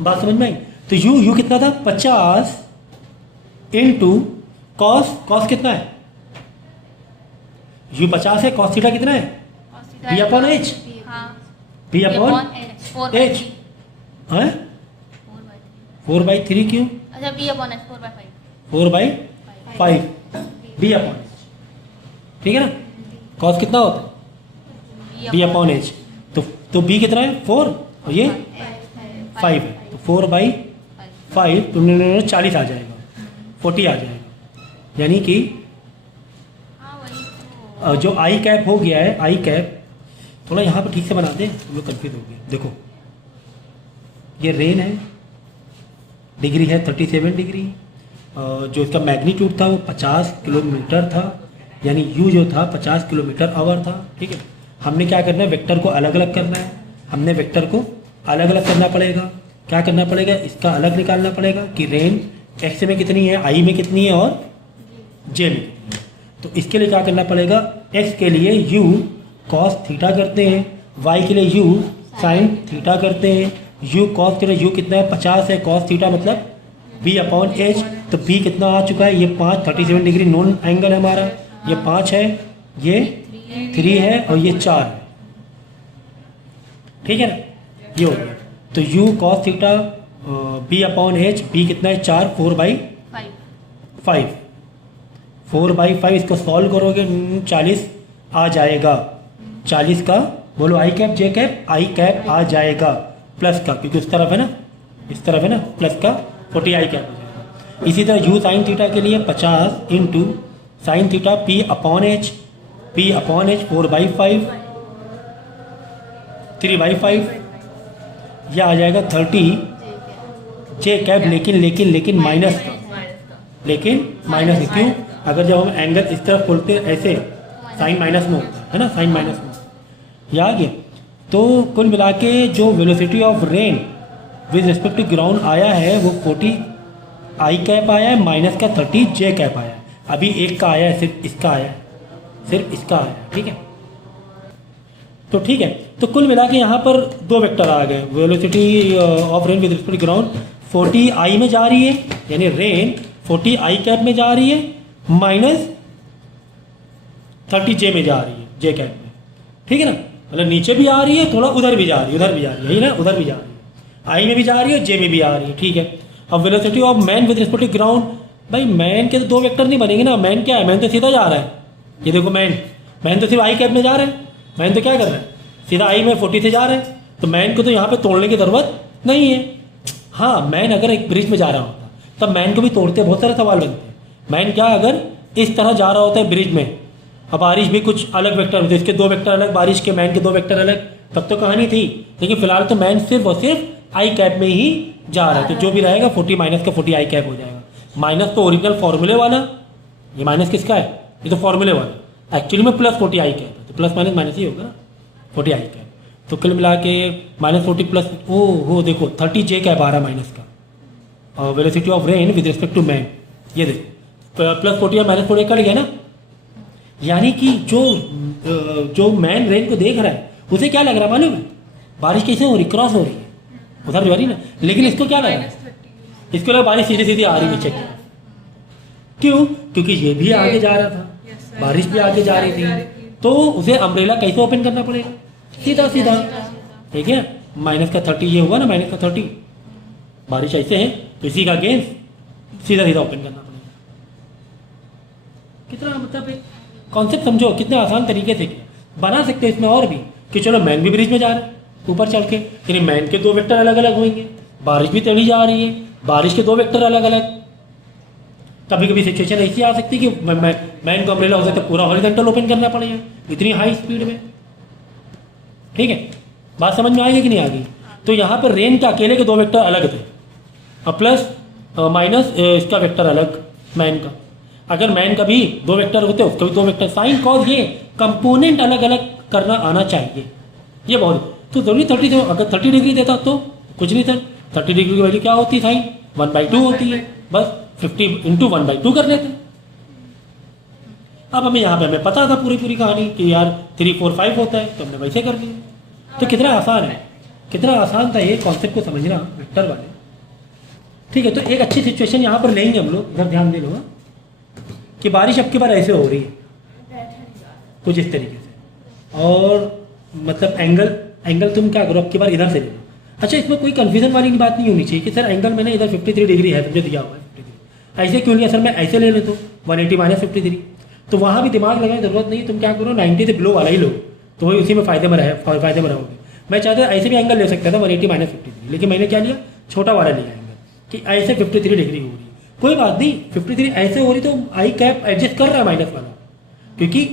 बात समझ में आई? तो यू कितना था? 50 इंटू कॉस कितना है? यू 50 है, कॉस थीटा कितना है? B upon H, B upon H है 4/3 क्यों? अच्छा B upon H 4/5 4/5 B upon H. ठीक है ना? कॉस कितना होता है? B upon H. तो बी कितना है? 4 और ये 5 है, तो 4/5 तुमने 40 आ जाएगा, 40 आ जाएगा। यानी कि जो आई कैप हो गया है, आई कैप थोड़ा यहाँ पर ठीक से बना दें, तुम लोग कन्फ्यूज हो गए। देखो ये रेन है, डिग्री है 37 डिग्री, जो इसका मैग्नीट्यूड था वो 50 किलोमीटर था, यानी यू जो था 50 किलोमीटर आवर था। ठीक है, हमने क्या करना है? वेक्टर को अलग अलग करना है। हमने वेक्टर को अलग अलग करना पड़ेगा। क्या करना पड़ेगा? इसका अलग निकालना पड़ेगा कि रेन एक्स में कितनी है, आई में कितनी है और जे में कितनी है। तो इसके लिए क्या करना पड़ेगा? एक्स के लिए यू कॉस थीटा करते हैं, वाई के लिए यू साइन थीटा करते हैं। यू कॉस थीटा, यू कितना है? 50 है, कॉस थीटा मतलब बी अपॉन एच। तो बी कितना आ चुका है? ये 5, 37 डिग्री नॉन एंगल है हमारा। ये 5 है, ये 3 है और ये 4 है। ठीक है ना? ये हो गया। तो U cos theta B upon H, B कितना है? 4, 4/5 4/5 इसको सॉल्व करोगे 40 आ जाएगा। 40 का बोलो आई कैप जे कैप, आई कैप आ जाएगा प्लस का, क्योंकि उस तरफ है ना, इस तरफ है ना, प्लस का 40 आई कैप हो जाएगा। इसी तरह यू साइन थीटा के लिए 50 into sine theta P upon H, 4/5 3/5, यह आ जाएगा 30 जे कैप। लेकिन माइनस का, लेकिन माइनस क्यों? अगर जब हम एंगल इस तरफ खोलते हैं ऐसे, साइन माइनस में होता है ना, साइन माइनस में, यह आ गया। तो कुल मिला के जो velocity of rain with respect to ground आया है वो 40 आई कैप आया है, माइनस का 30 जे कैप आया है। अभी एक का आया है, सिर्फ इसका आया है, सिर्फ इसका आया है। ठीक है, तो ठीक है, तो कुल मिला के यहाँ पर 2 वेक्टर आ गए। Velocity of rain with respect to ground 40 I में जा रही है, यानी रेन 40 आई कैप में जा रही है, माइनस 30 जे में जा रही है, जे कैप में। ठीक है ना? मतलब नीचे भी आ रही है, थोड़ा उधर भी जा रही है, उधर भी जा रही है, यही ना, उधर भी जा रही है, आई में भी जा रही है, जे में भी आ रही है। ठीक है, अब velocity of man with respect to ground, भाई मैन के तो 2 वेक्टर नहीं बनेंगे ना। मैन क्या है? मैन तो सीधा जा रहा है। ये देखो मैन तो सिर्फ आई कैप में जा रहा है। मैन तो क्या कर रहा है? सीधा आई में 40 से जा रहा है। तो मैन को तो यहाँ पे तोड़ने की ज़रूरत नहीं है। हाँ, मैन अगर एक ब्रिज में जा रहा होता तब मैन को भी तोड़ते, बहुत सारे सवाल बनते हैं। मैन क्या अगर इस तरह जा रहा होता है ब्रिज में, अब बारिश भी कुछ अलग वेक्टर होते, इसके 2 वेक्टर अलग, बारिश के मैन के 2 वेक्टर अलग, तब तो कहानी थी। लेकिन फिलहाल तो मैन सिर्फ और सिर्फ आई कैप में ही जा रहा है। तो जो भी रहेगा 40 माइनस का 40 आई कैप हो जाएगा। माइनस तो ओरिजिनल फॉर्मूले वाला, ये माइनस किसका है, ये तो फॉर्मूले वाला, एक्चुअली में प्लस 40 आई कैप है, तो प्लस माइनस माइनस ही होगा, 40 आई कैप। तो कुल मिला के -40 प्लस ओ हो देखो 30 जे कैप आ रहा माइनस का, और velocity of rain with respect to man, ये देखो प्लस 40 और -40 कट गया ना, यानी कि जो मैन रेन को देख रहा है उसे क्या लग रहा है मालूम है, बारिश कैसे हो रही, क्रॉस हो रही है उधर जो आ रही ना, लेकिन इसको क्या लग रहा है, इसको लगा बारिश सीधी सीधी आ रही नीचे की। क्यों? क्योंकि ये भी आगे जा रहा था, बारिश भी आगे जा रही थी, तो उसे अम्ब्रेला कैसे ओपन करना पड़ेगा, सीधा सीधा, ठीक है। माइनस का 30 ये हुआ ना, माइनस का 30, बारिश ऐसे है तो इसी का अगेंस्ट सीधा सीधा ओपन करना पड़ेगा। कितना मतलब एक कॉन्सेप्ट समझो, कितने आसान तरीके से बना सकते हैं इसमें और भी, कि चलो मैन भी ब्रिज में जा रहा है ऊपर चढ़ के, यानी मैन के 2 वेक्टर अलग अलग होंगे, बारिश भी चढ़ी जा रही है, बारिश के 2 वेक्टर अलग अलग। कभी कभी सिचुएशन ऐसी आ सकती है कि मैन को अम्ब्रेला हो सकता है पूरा हॉरिजॉन्टल ओपन करना पड़ेगा इतनी हाई स्पीड में, ठीक है। बात समझ में आएगी कि नहीं आ गई? तो यहाँ पर रेन के अकेले के 2 वेक्टर अलग थे, और प्लस माइनस इसका वेक्टर अलग मैन का। अगर मैन का भी 2 वेक्टर होते उसका भी 2 वेक्टर, साइन कॉज ये कंपोनेंट अलग अलग करना आना चाहिए, ये बहुत। तो जरूरी 30 दो, अगर 30 डिग्री देता तो कुछ नहीं था, 30 डिग्री की वैल्यू क्या होती है, साइन 1/2 होती है, बस 50 × 1/2 कर लेते। अब हमें यहाँ पे हमें पता था पूरी कहानी कि यार 3 4 5 होता है, तो हमने वैसे कर लिया। तो कितना आसान है, कितना आसान था ये कॉन्सेप्ट को समझना वेक्टर वाले, ठीक है। तो एक अच्छी सिचुएशन यहाँ पर लेंगे हम लोग, इधर ध्यान दे लो कि बारिश अब की बार ऐसे हो रही है कुछ इस तरीके से, और मतलब एंगल तुम क्या करो अब की बार इधर से ले लो। अच्छा, इसमें कोई कन्फ्यूजन वाली बात नहीं होनी चाहिए कि सर एंगल मैंने इधर 53 डिग्री है तुमने दिया हुआ है 53, ऐसे क्यों लिया सर, मैं ऐसे ले लेता हूँ 180 - 53, तो वहाँ भी दिमाग लगाने की जरूरत नहीं, तुम क्या करो 90 से बिलो वाला ही लो, तो वही उसी में फायदे में रहोगे। मैं चाहता ऐसे भी एंगल ले सकता था 180 - 53, लेकिन मैंने क्या लिया, छोटा वाला लिया एंगल कि ऐसे 53 डिग्री हो रही है, कोई बात नहीं 53 ऐसे हो रही तो आई कैप एडजस्ट कर रहा है माइनस वाला, क्योंकि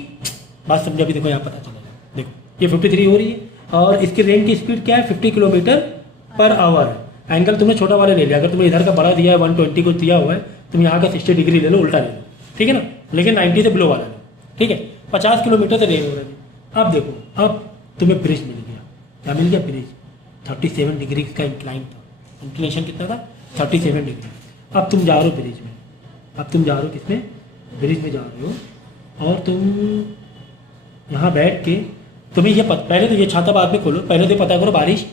बात समझा भी, देखो यहाँ पता चलेगा, देखो ये 53 हो रही है और इसकी रेंज की स्पीड क्या है 50 km/h है। एंगल तुमने छोटा वाला ले लिया, अगर तुमने इधर का बड़ा दिया है 120 को दिया हुआ है, तुम यहाँ का 60 डिग्री ले लो, उल्टा ले लो, ठीक है ना, लेकिन 90 से बिलो वाला लो, ठीक है। 50 किलोमीटर से रेंज हो रही है। अब देखो, अब तुम्हें ब्रिज मिल गया, क्या मिल गया, ब्रिज 37 डिग्री का इंक्लाइन था, इंक्लिनेशन कितना था 37 डिग्री। अब तुम जा रहे हो ब्रिज में, अब तुम जा रहे हो किसमें, ब्रिज में जा रहे हो, और तुम यहाँ बैठ के तुम्हें ये पहले तो ये छाता बाद में खोलो, पहले तो पता करो बारिश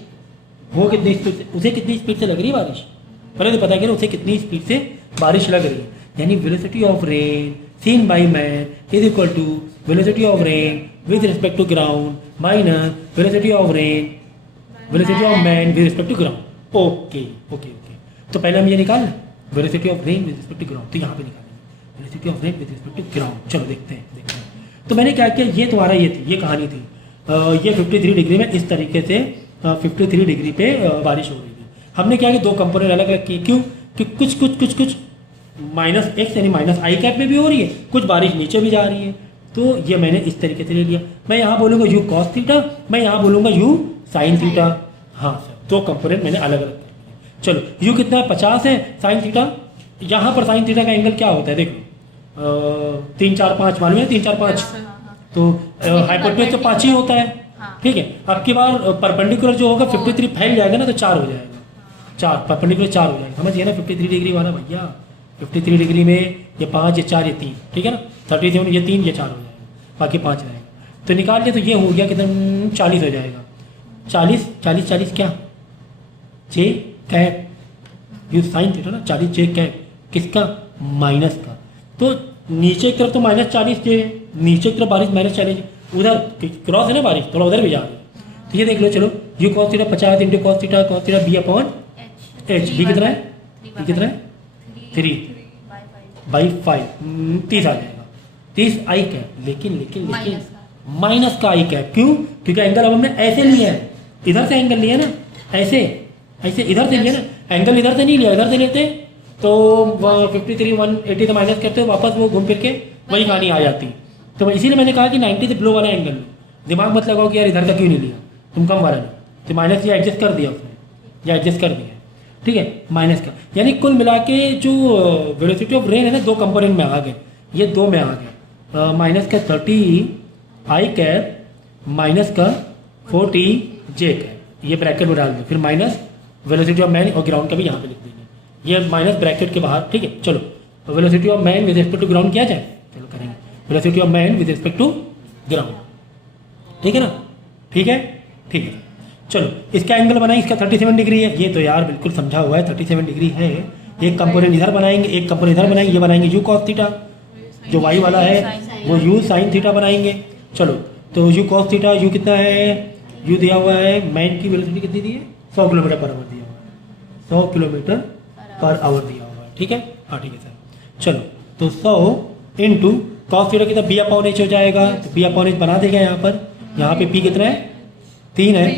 वो कितनी स्पीड से, उसे कितनी स्पीड से लग रही है बारिश, पहले तो पता करो उसे कितनी स्पीड से बारिश लग रही है। यानी velocity of rain seen by man is equal to velocity of rain with respect to ground minus velocity of rain velocity of man with respect to ground. Okay okay okay, तो पहले हम ये निकाल लें velocity of rain with respect to ground, तो यहाँ पे निकालेंगे velocity of rain with respect to ground. चलो देखते हैं। तो मैंने क्या किया, ये तुम्हारा ये थी, ये कहानी थी, ये 53 डिग्री में इस तरीके से 53 डिग्री पे बारिश हो रही थी। हमने क्या कि 2 कंपोनेंट अलग अलग किए, क्यों कि कुछ -x यानी माइनस आई कैप में भी हो रही है, कुछ बारिश नीचे भी जा रही है, तो ये मैंने इस तरीके से ले लिया। मैं यहाँ बोलूँगा u cos थीटा, मैं यहाँ बोलूँगा u sin थीटा। हाँ सर, 2 कंपोनेंट मैंने अलग अलग कर दिए। चलो u कितना है 50 है, sin थीटा, यहाँ पर sin थीटा का एंगल क्या होता है देखो 3 4 5 मालूम है 3 4 5, तो हाइपोटेन्यूज तो 5 ही होता है, ठीक है। अब की बार परपेंडिकुलर जो होगा 53 फैल जाएगा ना तो 4 हो जाएगा, 4 परपेंडिकुलर 4 हो जाएगा, समझिए ना 53 डिग्री वाला भैया, 53 डिग्री में ये 5 ये 4 ये 3, ठीक है ना, 37 ये 3 ये 4 हो जाएगा, बाकी 5 रहेगा। तो निकाल लिया, तो ये हो गया कितना 40 हो जाएगा, 40 क्या जे कैप यू साइन थीटा ना, 40 जे कैप किसका माइनस का, तो नीचे की तरफ तो -40 जे, नीचे की तरफ बारिश -40, उधर क्रॉस है ना बारिश, थोड़ा उधर भी जा रही है। तो ये देख लो, चलो you cos theta 50 × cos theta b/h, b कितना है, b कितना है 3/5, 30 आ जाएगा, 30 आई कैप, लेकिन माइनस का आई कैप, क्यों, क्योंकि एंगल अब हमने ऐसे लिया है, इधर से एंगल लिया ना, ऐसे इधर से लिया ना, एंगल इधर से नहीं लिया, इधर से लेते तो 53 180 से माइनस करते हो, वापस वो घूम फिर के वही कहानी आ जाती। तो इसीलिए मैंने कहा कि 90 से बिलो वाला एंगल, दिमाग मत लगाओ कि यार इधर का क्यों नहीं लिया, तुम कम वाला नहीं, तो माइनस ये एडजस्ट कर दिया उसने, या एडजस्ट कर दिया। ठीक है, माइनस का, यानी कुल मिला के जो वेलोसिटी ऑफ रेन है ना, दो कंपोनेंट में आ गए, ये दो में आ गए, माइनस का 30 आई कैप माइनस का 40 जे कैप, ये ब्रैकेट में डाल दो, फिर माइनस वेलोसिटी ऑफ मैन और ग्राउंड का भी यहाँ पे लिख देंगे, ये माइनस ब्रैकेट के बाहर, ठीक है। चलो velocity of man with respect to ground किया जाए, चलो करेंगे, velocity of man with respect to ground, ठीक है ना, ठीक है, ठीक है। चलो इसका एंगल बनाएं, इसका 37 डिग्री है, ये तो यार बिल्कुल समझा हुआ है, 37 डिग्री है। एक कंपोनेंट इधर बनाएंगे, एक कंपोनेंट इधर बनाएंगे, ये बनाएंगे यू कॉस थीटा, जो वाई वाला है वो यू साइन थीटा बनाएंगे। चलो तो यू कॉस थीटा, यू कितना है, यू दिया हुआ है, मैन की वेलोसिटी कितनी दी है, 100 किलोमीटर पर आवर दिया हुआ है, 100 किलोमीटर पर आवर दिया हुआ है, ठीक है, हाँ ठीक है सर। चलो तो 100 इंटू कॉस थीटा कितना, बी अपॉन एच हो जाएगा, तो बी अपॉन एच बना देगा यहाँ पर, यहाँ पे पी कितना है 3 है,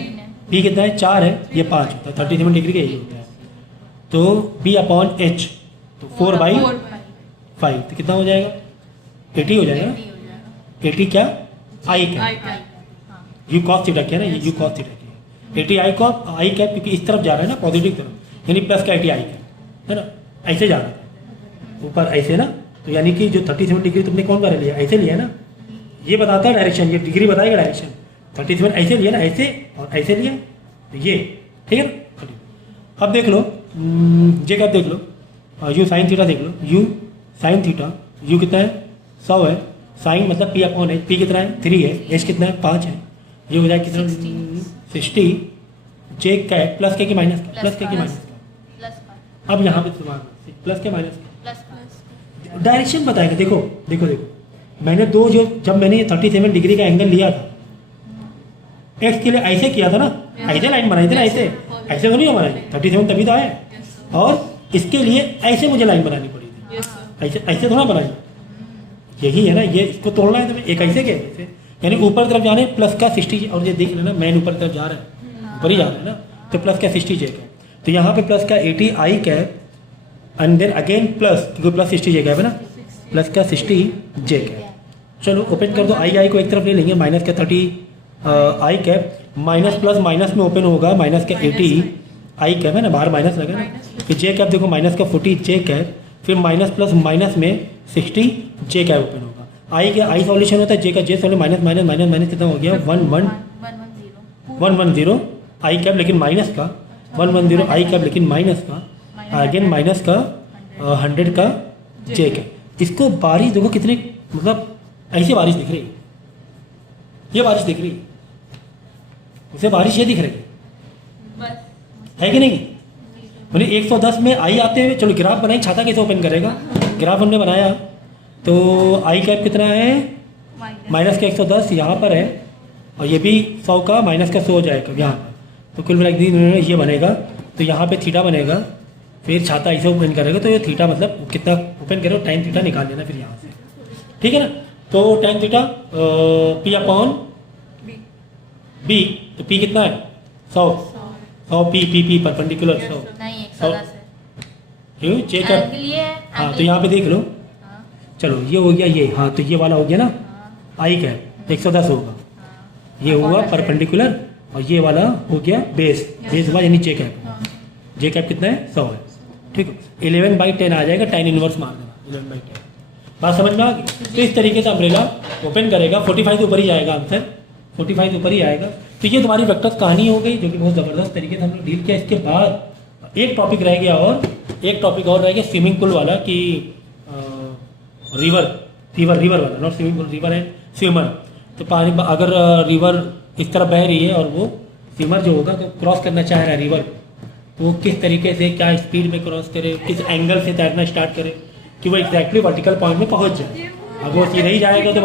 पी कितना है 4 है, ये 5 होता है, 37 डिग्री का यही होता है। तो बी अपॉन एच तो 4/5 तो कितना हो जाएगा 80 हो जाएगा ना, 80 क्या आई क्या, यू कॉस थीटा क्या ना, ये यू कॉस थीटा क्या, 80 आई कॉस आई कैप, क्योंकि इस तरफ जा रहा है ना पॉजिटिव तरफ, यानी प्लस का 80 आई कैप है ना, ऐसे जा रहा है ऊपर ऐसे ना, तो यानी कि जो 37 डिग्री तुमने कौन कर लिया, ऐसे लिया ना, ये बताता है डायरेक्शन, ये डिग्री बताएगा डायरेक्शन, 37 ऐसे लिया ना, ऐसे और ऐसे लिया, तो ये ठीक है ना। अब देख लो जे कैप देख लो, यू साइन थीटा देख लो, यू साइन थीटा, यू कितना है 100 है, साइन मतलब पी अपॉन एच, पी कितना है 3 है, एच कितना है 5 है, ये हो जाएगा कितना 60 जे कैप प्लस के माइनस का, प्लस के माइनस का, अब यहाँ पे प्लस के माइनस का डायरेक्शन बताएगा, देखो देखो देखो मैंने दो जो जब मैंने ये 37 डिग्री का एंगल लिया था, एक्स के लिए ऐसे किया था ना, ऐसे लाइन बनाई थी ना, ऐसे ऐसे तो नहीं बनाई, 37 तभी तो आए, और इसके लिए ऐसे मुझे लाइन बनानी पड़ी थी, ऐसे ऐसे थोड़ा बनाई, यही है ना, ये इसको तोड़ना है तो एक ऐसे के ऐसे, यानी ऊपर तरफ जाने प्लस का 60, और ये देख लेना मैन ऊपर तरफ जा रहा है, ऊपर ही जा रहा है ना, तो प्लस का 60 जे कैप, तो यहाँ पे प्लस का 80 I cap and then again plus, क्योंकि प्लस 60 जे कैप है ना, प्लस का 60 जे कैप। चलो ओपन कर दो, आई को एक तरफ ले लेंगे, माइनस का 30 आई कैप, माइनस प्लस माइनस में ओपन होगा, माइनस का 80 आई कैप है ना, बाहर माइनस लगा ना, फिर जे कैप देखो माइनस का 40 जे कैप, फिर माइनस प्लस माइनस में 60 जे कैप ओपन होगा, आई का आई सॉल्यूशन होता है, जे का J solution, minus minus minus minus कितना हो गया 110 आई कैप, लेकिन माइनस का 110 आई कैप, लेकिन माइनस का अगेन माइनस का 100 का जे कैप। इसको बारिश देखो कितने, मतलब ऐसी बारिश दिख रही है, ये बारिश दिख रही है, उसे बारिश ये दिख रही है कि नहीं, बोले 110 में आई आते हुए, चलो ग्राफ बनाई, छाता कैसे ओपन करेगा, ग्राफ हमने बनाया, तो आई कैप कितना है माइनस का 110 यहाँ पर है, और ये भी 100 का माइनस का 100 हो जाएगा यहाँ पर, तो कुल मिला के ये बनेगा, तो यहाँ पे थीटा बनेगा, फिर छाता ऐसे ओपन करेगा, तो ये थीटा मतलब कितना ओपन करेगा, टाइम थीटा निकाल लेना फिर यहाँ से, ठीक है ना। तो time theta P upon B, तो पी कितना है 100 पी परपेंडिकुलर 100 क्यों जे कैप, हाँ तो यहाँ पे देख लो, चलो ये हो गया ये, हाँ तो ये वाला हो गया ना आई कैप 110 होगा, ये हुआ परपेंडिकुलर, और ये वाला हो गया बेस हुआ, यानी जे कैप कितना है 100 है, ठीक है, 11/10 आ जाएगा, tan इनवर्स मार देना 11/10, बात समझ में आ गई। तो इस तरीके से अम्ब्रेला ओपन करेगा, 45 से ऊपर ही आएगा आंसर, 45 से ऊपर ही आएगा। तो ये तुम्हारी वेक्टर्स कहानी हो गई, जो कि बहुत ज़बरदस्त तरीके से हम लोग डील किया। इसके बाद एक टॉपिक रह गया, और एक टॉपिक और रह गया स्विमिंग पूल वाला, कि रिवर वाला, not swimming pool, river and swimmer. तो पानी अगर रिवर इस तरह बह रही है और वो स्विमर जो होगा तो क्रॉस करना चाह रहा है रिवर, तो वो किस तरीके से, क्या स्पीड में क्रॉस करे, किस एंगल से तैरना स्टार्ट करे कि वो एग्जैक्टली वर्टिकल पॉइंट में पहुंच जाए। अब वो सीधे ही जाएगा तो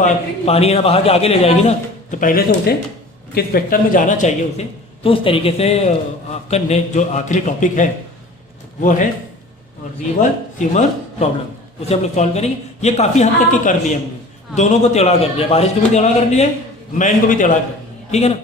पानी ना बहा के आगे ले जाएगी ना, तो पहले से उसे किस वेक्टर में जाना चाहिए उसे। तो उस तरीके से आपका जो आखिरी टॉपिक है वो है रिवर स्विमर प्रॉब्लम, उसे हम लोग सॉल्व करेंगे। ये काफ़ी हद तक के कर लिया हमने, दोनों को टेढ़ा कर दिया, बारिश को भी टेढ़ा कर लिया, मैन को भी टेढ़ा कर लिया, ठीक है ना।